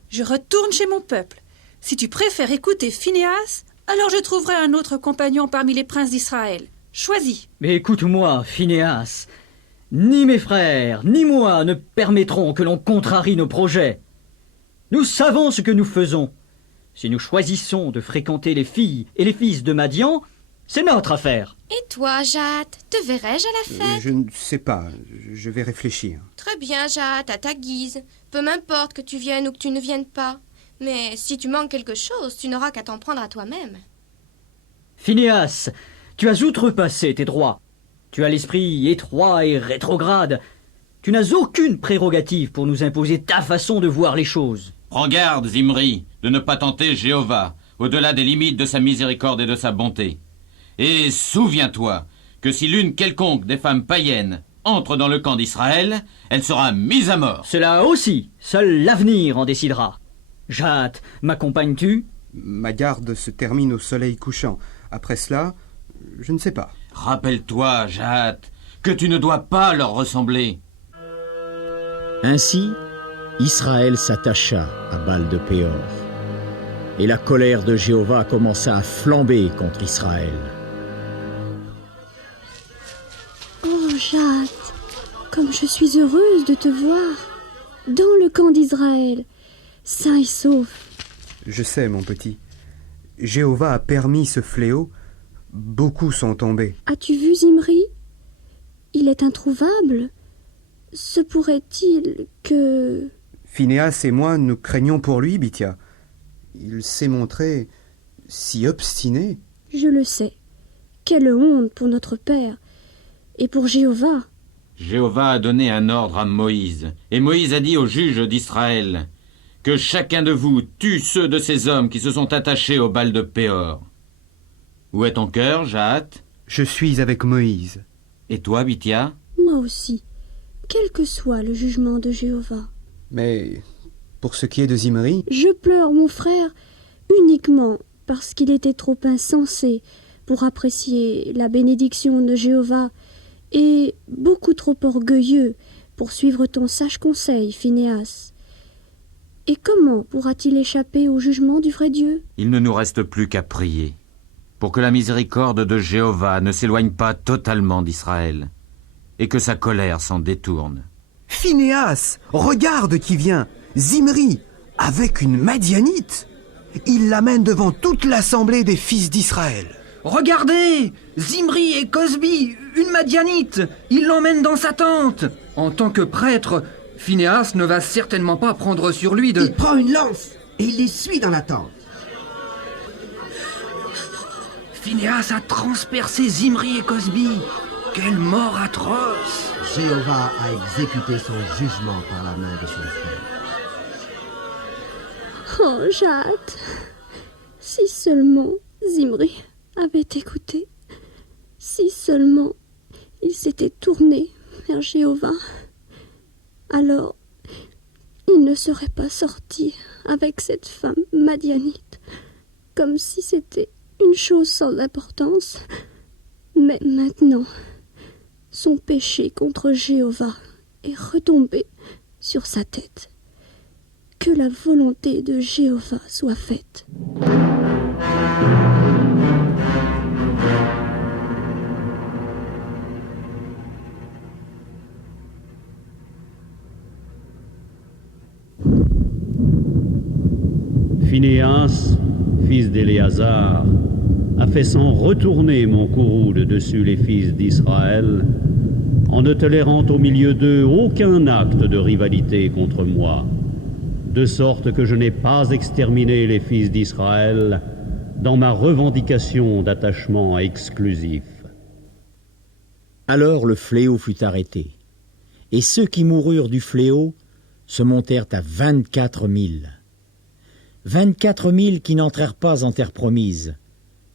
Je retourne chez mon peuple. Si tu préfères écouter Phinéas, alors je trouverai un autre compagnon parmi les princes d'Israël. Choisis. Mais écoute-moi, Phinéas. Ni mes frères, ni moi ne permettront que l'on contrarie nos projets. Nous savons ce que nous faisons. Si nous choisissons de fréquenter les filles et les fils de Madian, c'est notre affaire. Et toi, Jat, te verrai-je à la fête? Je ne sais pas, je vais réfléchir. Très bien, Jat, à ta guise. Peu m'importe que tu viennes ou que tu ne viennes pas. Mais si tu manques quelque chose, tu n'auras qu'à t'en prendre à toi-même. Phinéas, tu as outrepassé tes droits. Tu as l'esprit étroit et rétrograde. Tu n'as aucune prérogative pour nous imposer ta façon de voir les choses. Prends garde, Zimri, de ne pas tenter Jéhovah, au-delà des limites de sa miséricorde et de sa bonté. Et souviens-toi que si l'une quelconque des femmes païennes entre dans le camp d'Israël, elle sera mise à mort. Cela aussi, seul l'avenir en décidera. Jat, m'accompagnes-tu? Ma garde se termine au soleil couchant. Après cela, je ne sais pas. Rappelle-toi, Jat, que tu ne dois pas leur ressembler. Ainsi, Israël s'attacha à Baal de Péor, et la colère de Jéhovah commença à flamber contre Israël. Oh, Jat, comme je suis heureuse de te voir dans le camp d'Israël, sain et sauf. Je sais, mon petit. Jéhovah a permis ce fléau. Beaucoup sont tombés. As-tu vu Zimri? Il est introuvable. Se pourrait-il que... Phinéas et moi, nous craignons pour lui, Bithia. Il s'est montré si obstiné. Je le sais. Quelle honte pour notre père et pour Jéhovah. Jéhovah a donné un ordre à Moïse, et Moïse a dit aux juges d'Israël que chacun de vous tue ceux de ces hommes qui se sont attachés au Baal de Péor. Où est ton cœur, Jahat? Je suis avec Moïse. Et toi, Bithia? Moi aussi, quel que soit le jugement de Jéhovah. Mais pour ce qui est de Zimri... Je pleure mon frère uniquement parce qu'il était trop insensé pour apprécier la bénédiction de Jéhovah et beaucoup trop orgueilleux pour suivre ton sage conseil, Phinéas. Et comment pourra-t-il échapper au jugement du vrai Dieu? Il ne nous reste plus qu'à prier pour que la miséricorde de Jéhovah ne s'éloigne pas totalement d'Israël et que sa colère s'en détourne. Phinéas, regarde qui vient, Zimri, avec une Madianite. Il l'amène devant toute l'assemblée des fils d'Israël. Regardez, Zimri et Cosbi, une Madianite. Il l'emmène dans sa tente. En tant que prêtre, Phinéas ne va certainement pas prendre sur lui de... Il prend une lance et il les suit dans la tente. Phinéas a transpercé Zimri et Cosbi. Quelle mort atroce! Jéhovah a exécuté son jugement par la main de son frère. Oh, Jahat, si seulement Zimri avait écouté, si seulement il s'était tourné vers Jéhovah, alors il ne serait pas sorti avec cette femme madianite, comme si c'était une chose sans importance. Mais maintenant, son péché contre Jéhovah est retombé sur sa tête. Que la volonté de Jéhovah soit faite. Phinéas, fils d'Éléazar, a fait sans retourner mon courroux de dessus les fils d'Israël, en ne tolérant au milieu d'eux aucun acte de rivalité contre moi, de sorte que je n'ai pas exterminé les fils d'Israël dans ma revendication d'attachement exclusif. Alors le fléau fut arrêté, et ceux qui moururent du fléau se montèrent à 24 000. 24 000 qui n'entrèrent pas en terre promise,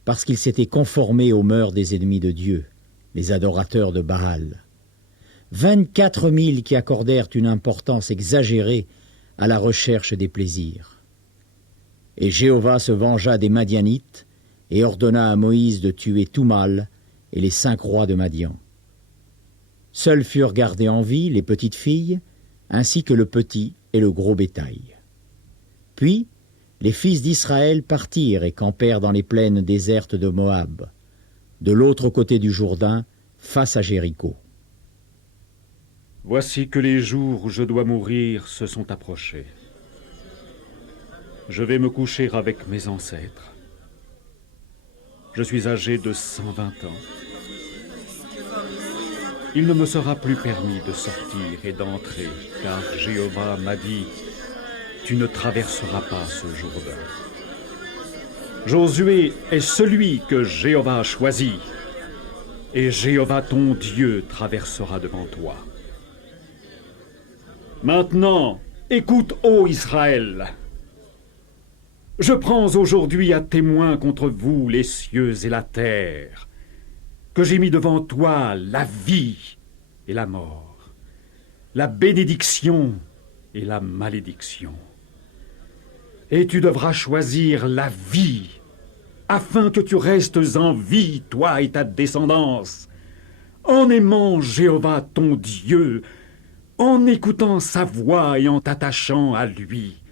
parce qu'ils s'étaient conformés aux mœurs des ennemis de Dieu, les adorateurs de Baal. 24 000 qui accordèrent une importance exagérée à la recherche des plaisirs. Et Jéhovah se vengea des Madianites et ordonna à Moïse de tuer tout mâle et les 5 rois de Madian. Seuls furent gardés en vie les petites filles, ainsi que le petit et le gros bétail. Puis, les fils d'Israël partirent et campèrent dans les plaines désertes de Moab, de l'autre côté du Jourdain, face à Jéricho. Voici que les jours où je dois mourir se sont approchés. Je vais me coucher avec mes ancêtres. Je suis âgé de 120 ans. Il ne me sera plus permis de sortir et d'entrer, car Jéhovah m'a dit, « Tu ne traverseras pas ce Jourdain. » Josué est celui que Jéhovah a choisi, et Jéhovah ton Dieu traversera devant toi. Maintenant, écoute, ô Israël. Je prends aujourd'hui à témoin contre vous les cieux et la terre, que j'ai mis devant toi la vie et la mort, la bénédiction et la malédiction. Et tu devras choisir la vie, afin que tu restes en vie, toi et ta descendance, en aimant Jéhovah ton Dieu, en écoutant sa voix et en t'attachant à lui,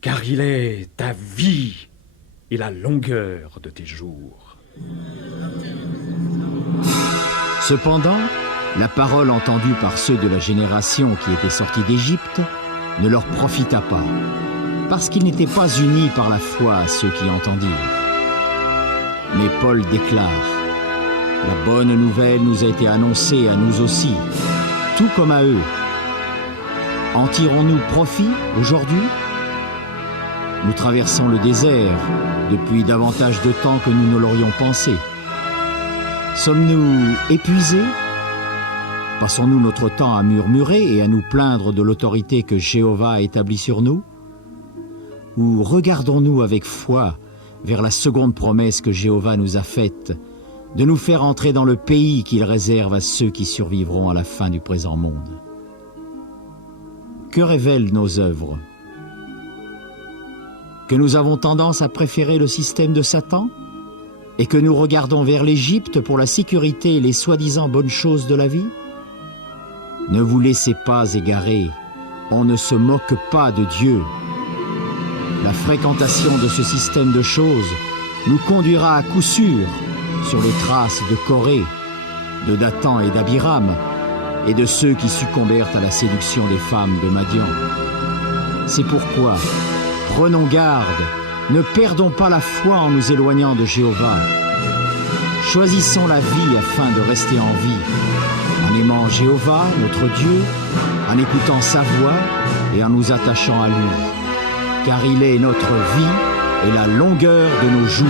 car il est ta vie et la longueur de tes jours. Cependant, la parole entendue par ceux de la génération qui était sortie d'Égypte ne leur profita pas, parce qu'ils n'étaient pas unis par la foi à ceux qui entendirent. Mais Paul déclare, « La bonne nouvelle nous a été annoncée à nous aussi, tout comme à eux. En tirons-nous profit aujourd'hui? Nous traversons le désert depuis davantage de temps que nous ne l'aurions pensé. Sommes-nous épuisés? Passons-nous notre temps à murmurer et à nous plaindre de l'autorité que Jéhovah a établie sur nous? Ou regardons-nous avec foi vers la seconde promesse que Jéhovah nous a faite, de nous faire entrer dans le pays qu'il réserve à ceux qui survivront à la fin du présent monde? Que révèlent nos œuvres? Que nous avons tendance à préférer le système de Satan et que nous regardons vers l'Égypte pour la sécurité et les soi-disant bonnes choses de la vie? Ne vous laissez pas égarer, on ne se moque pas de Dieu. La fréquentation de ce système de choses nous conduira à coup sûr sur les traces de Corée, de Dathan et d'Abiram, et de ceux qui succombèrent à la séduction des femmes de Madian. C'est pourquoi, prenons garde, ne perdons pas la foi en nous éloignant de Jéhovah. Choisissons la vie afin de rester en vie, en aimant Jéhovah, notre Dieu, en écoutant sa voix et en nous attachant à lui, car il est notre vie et la longueur de nos jours.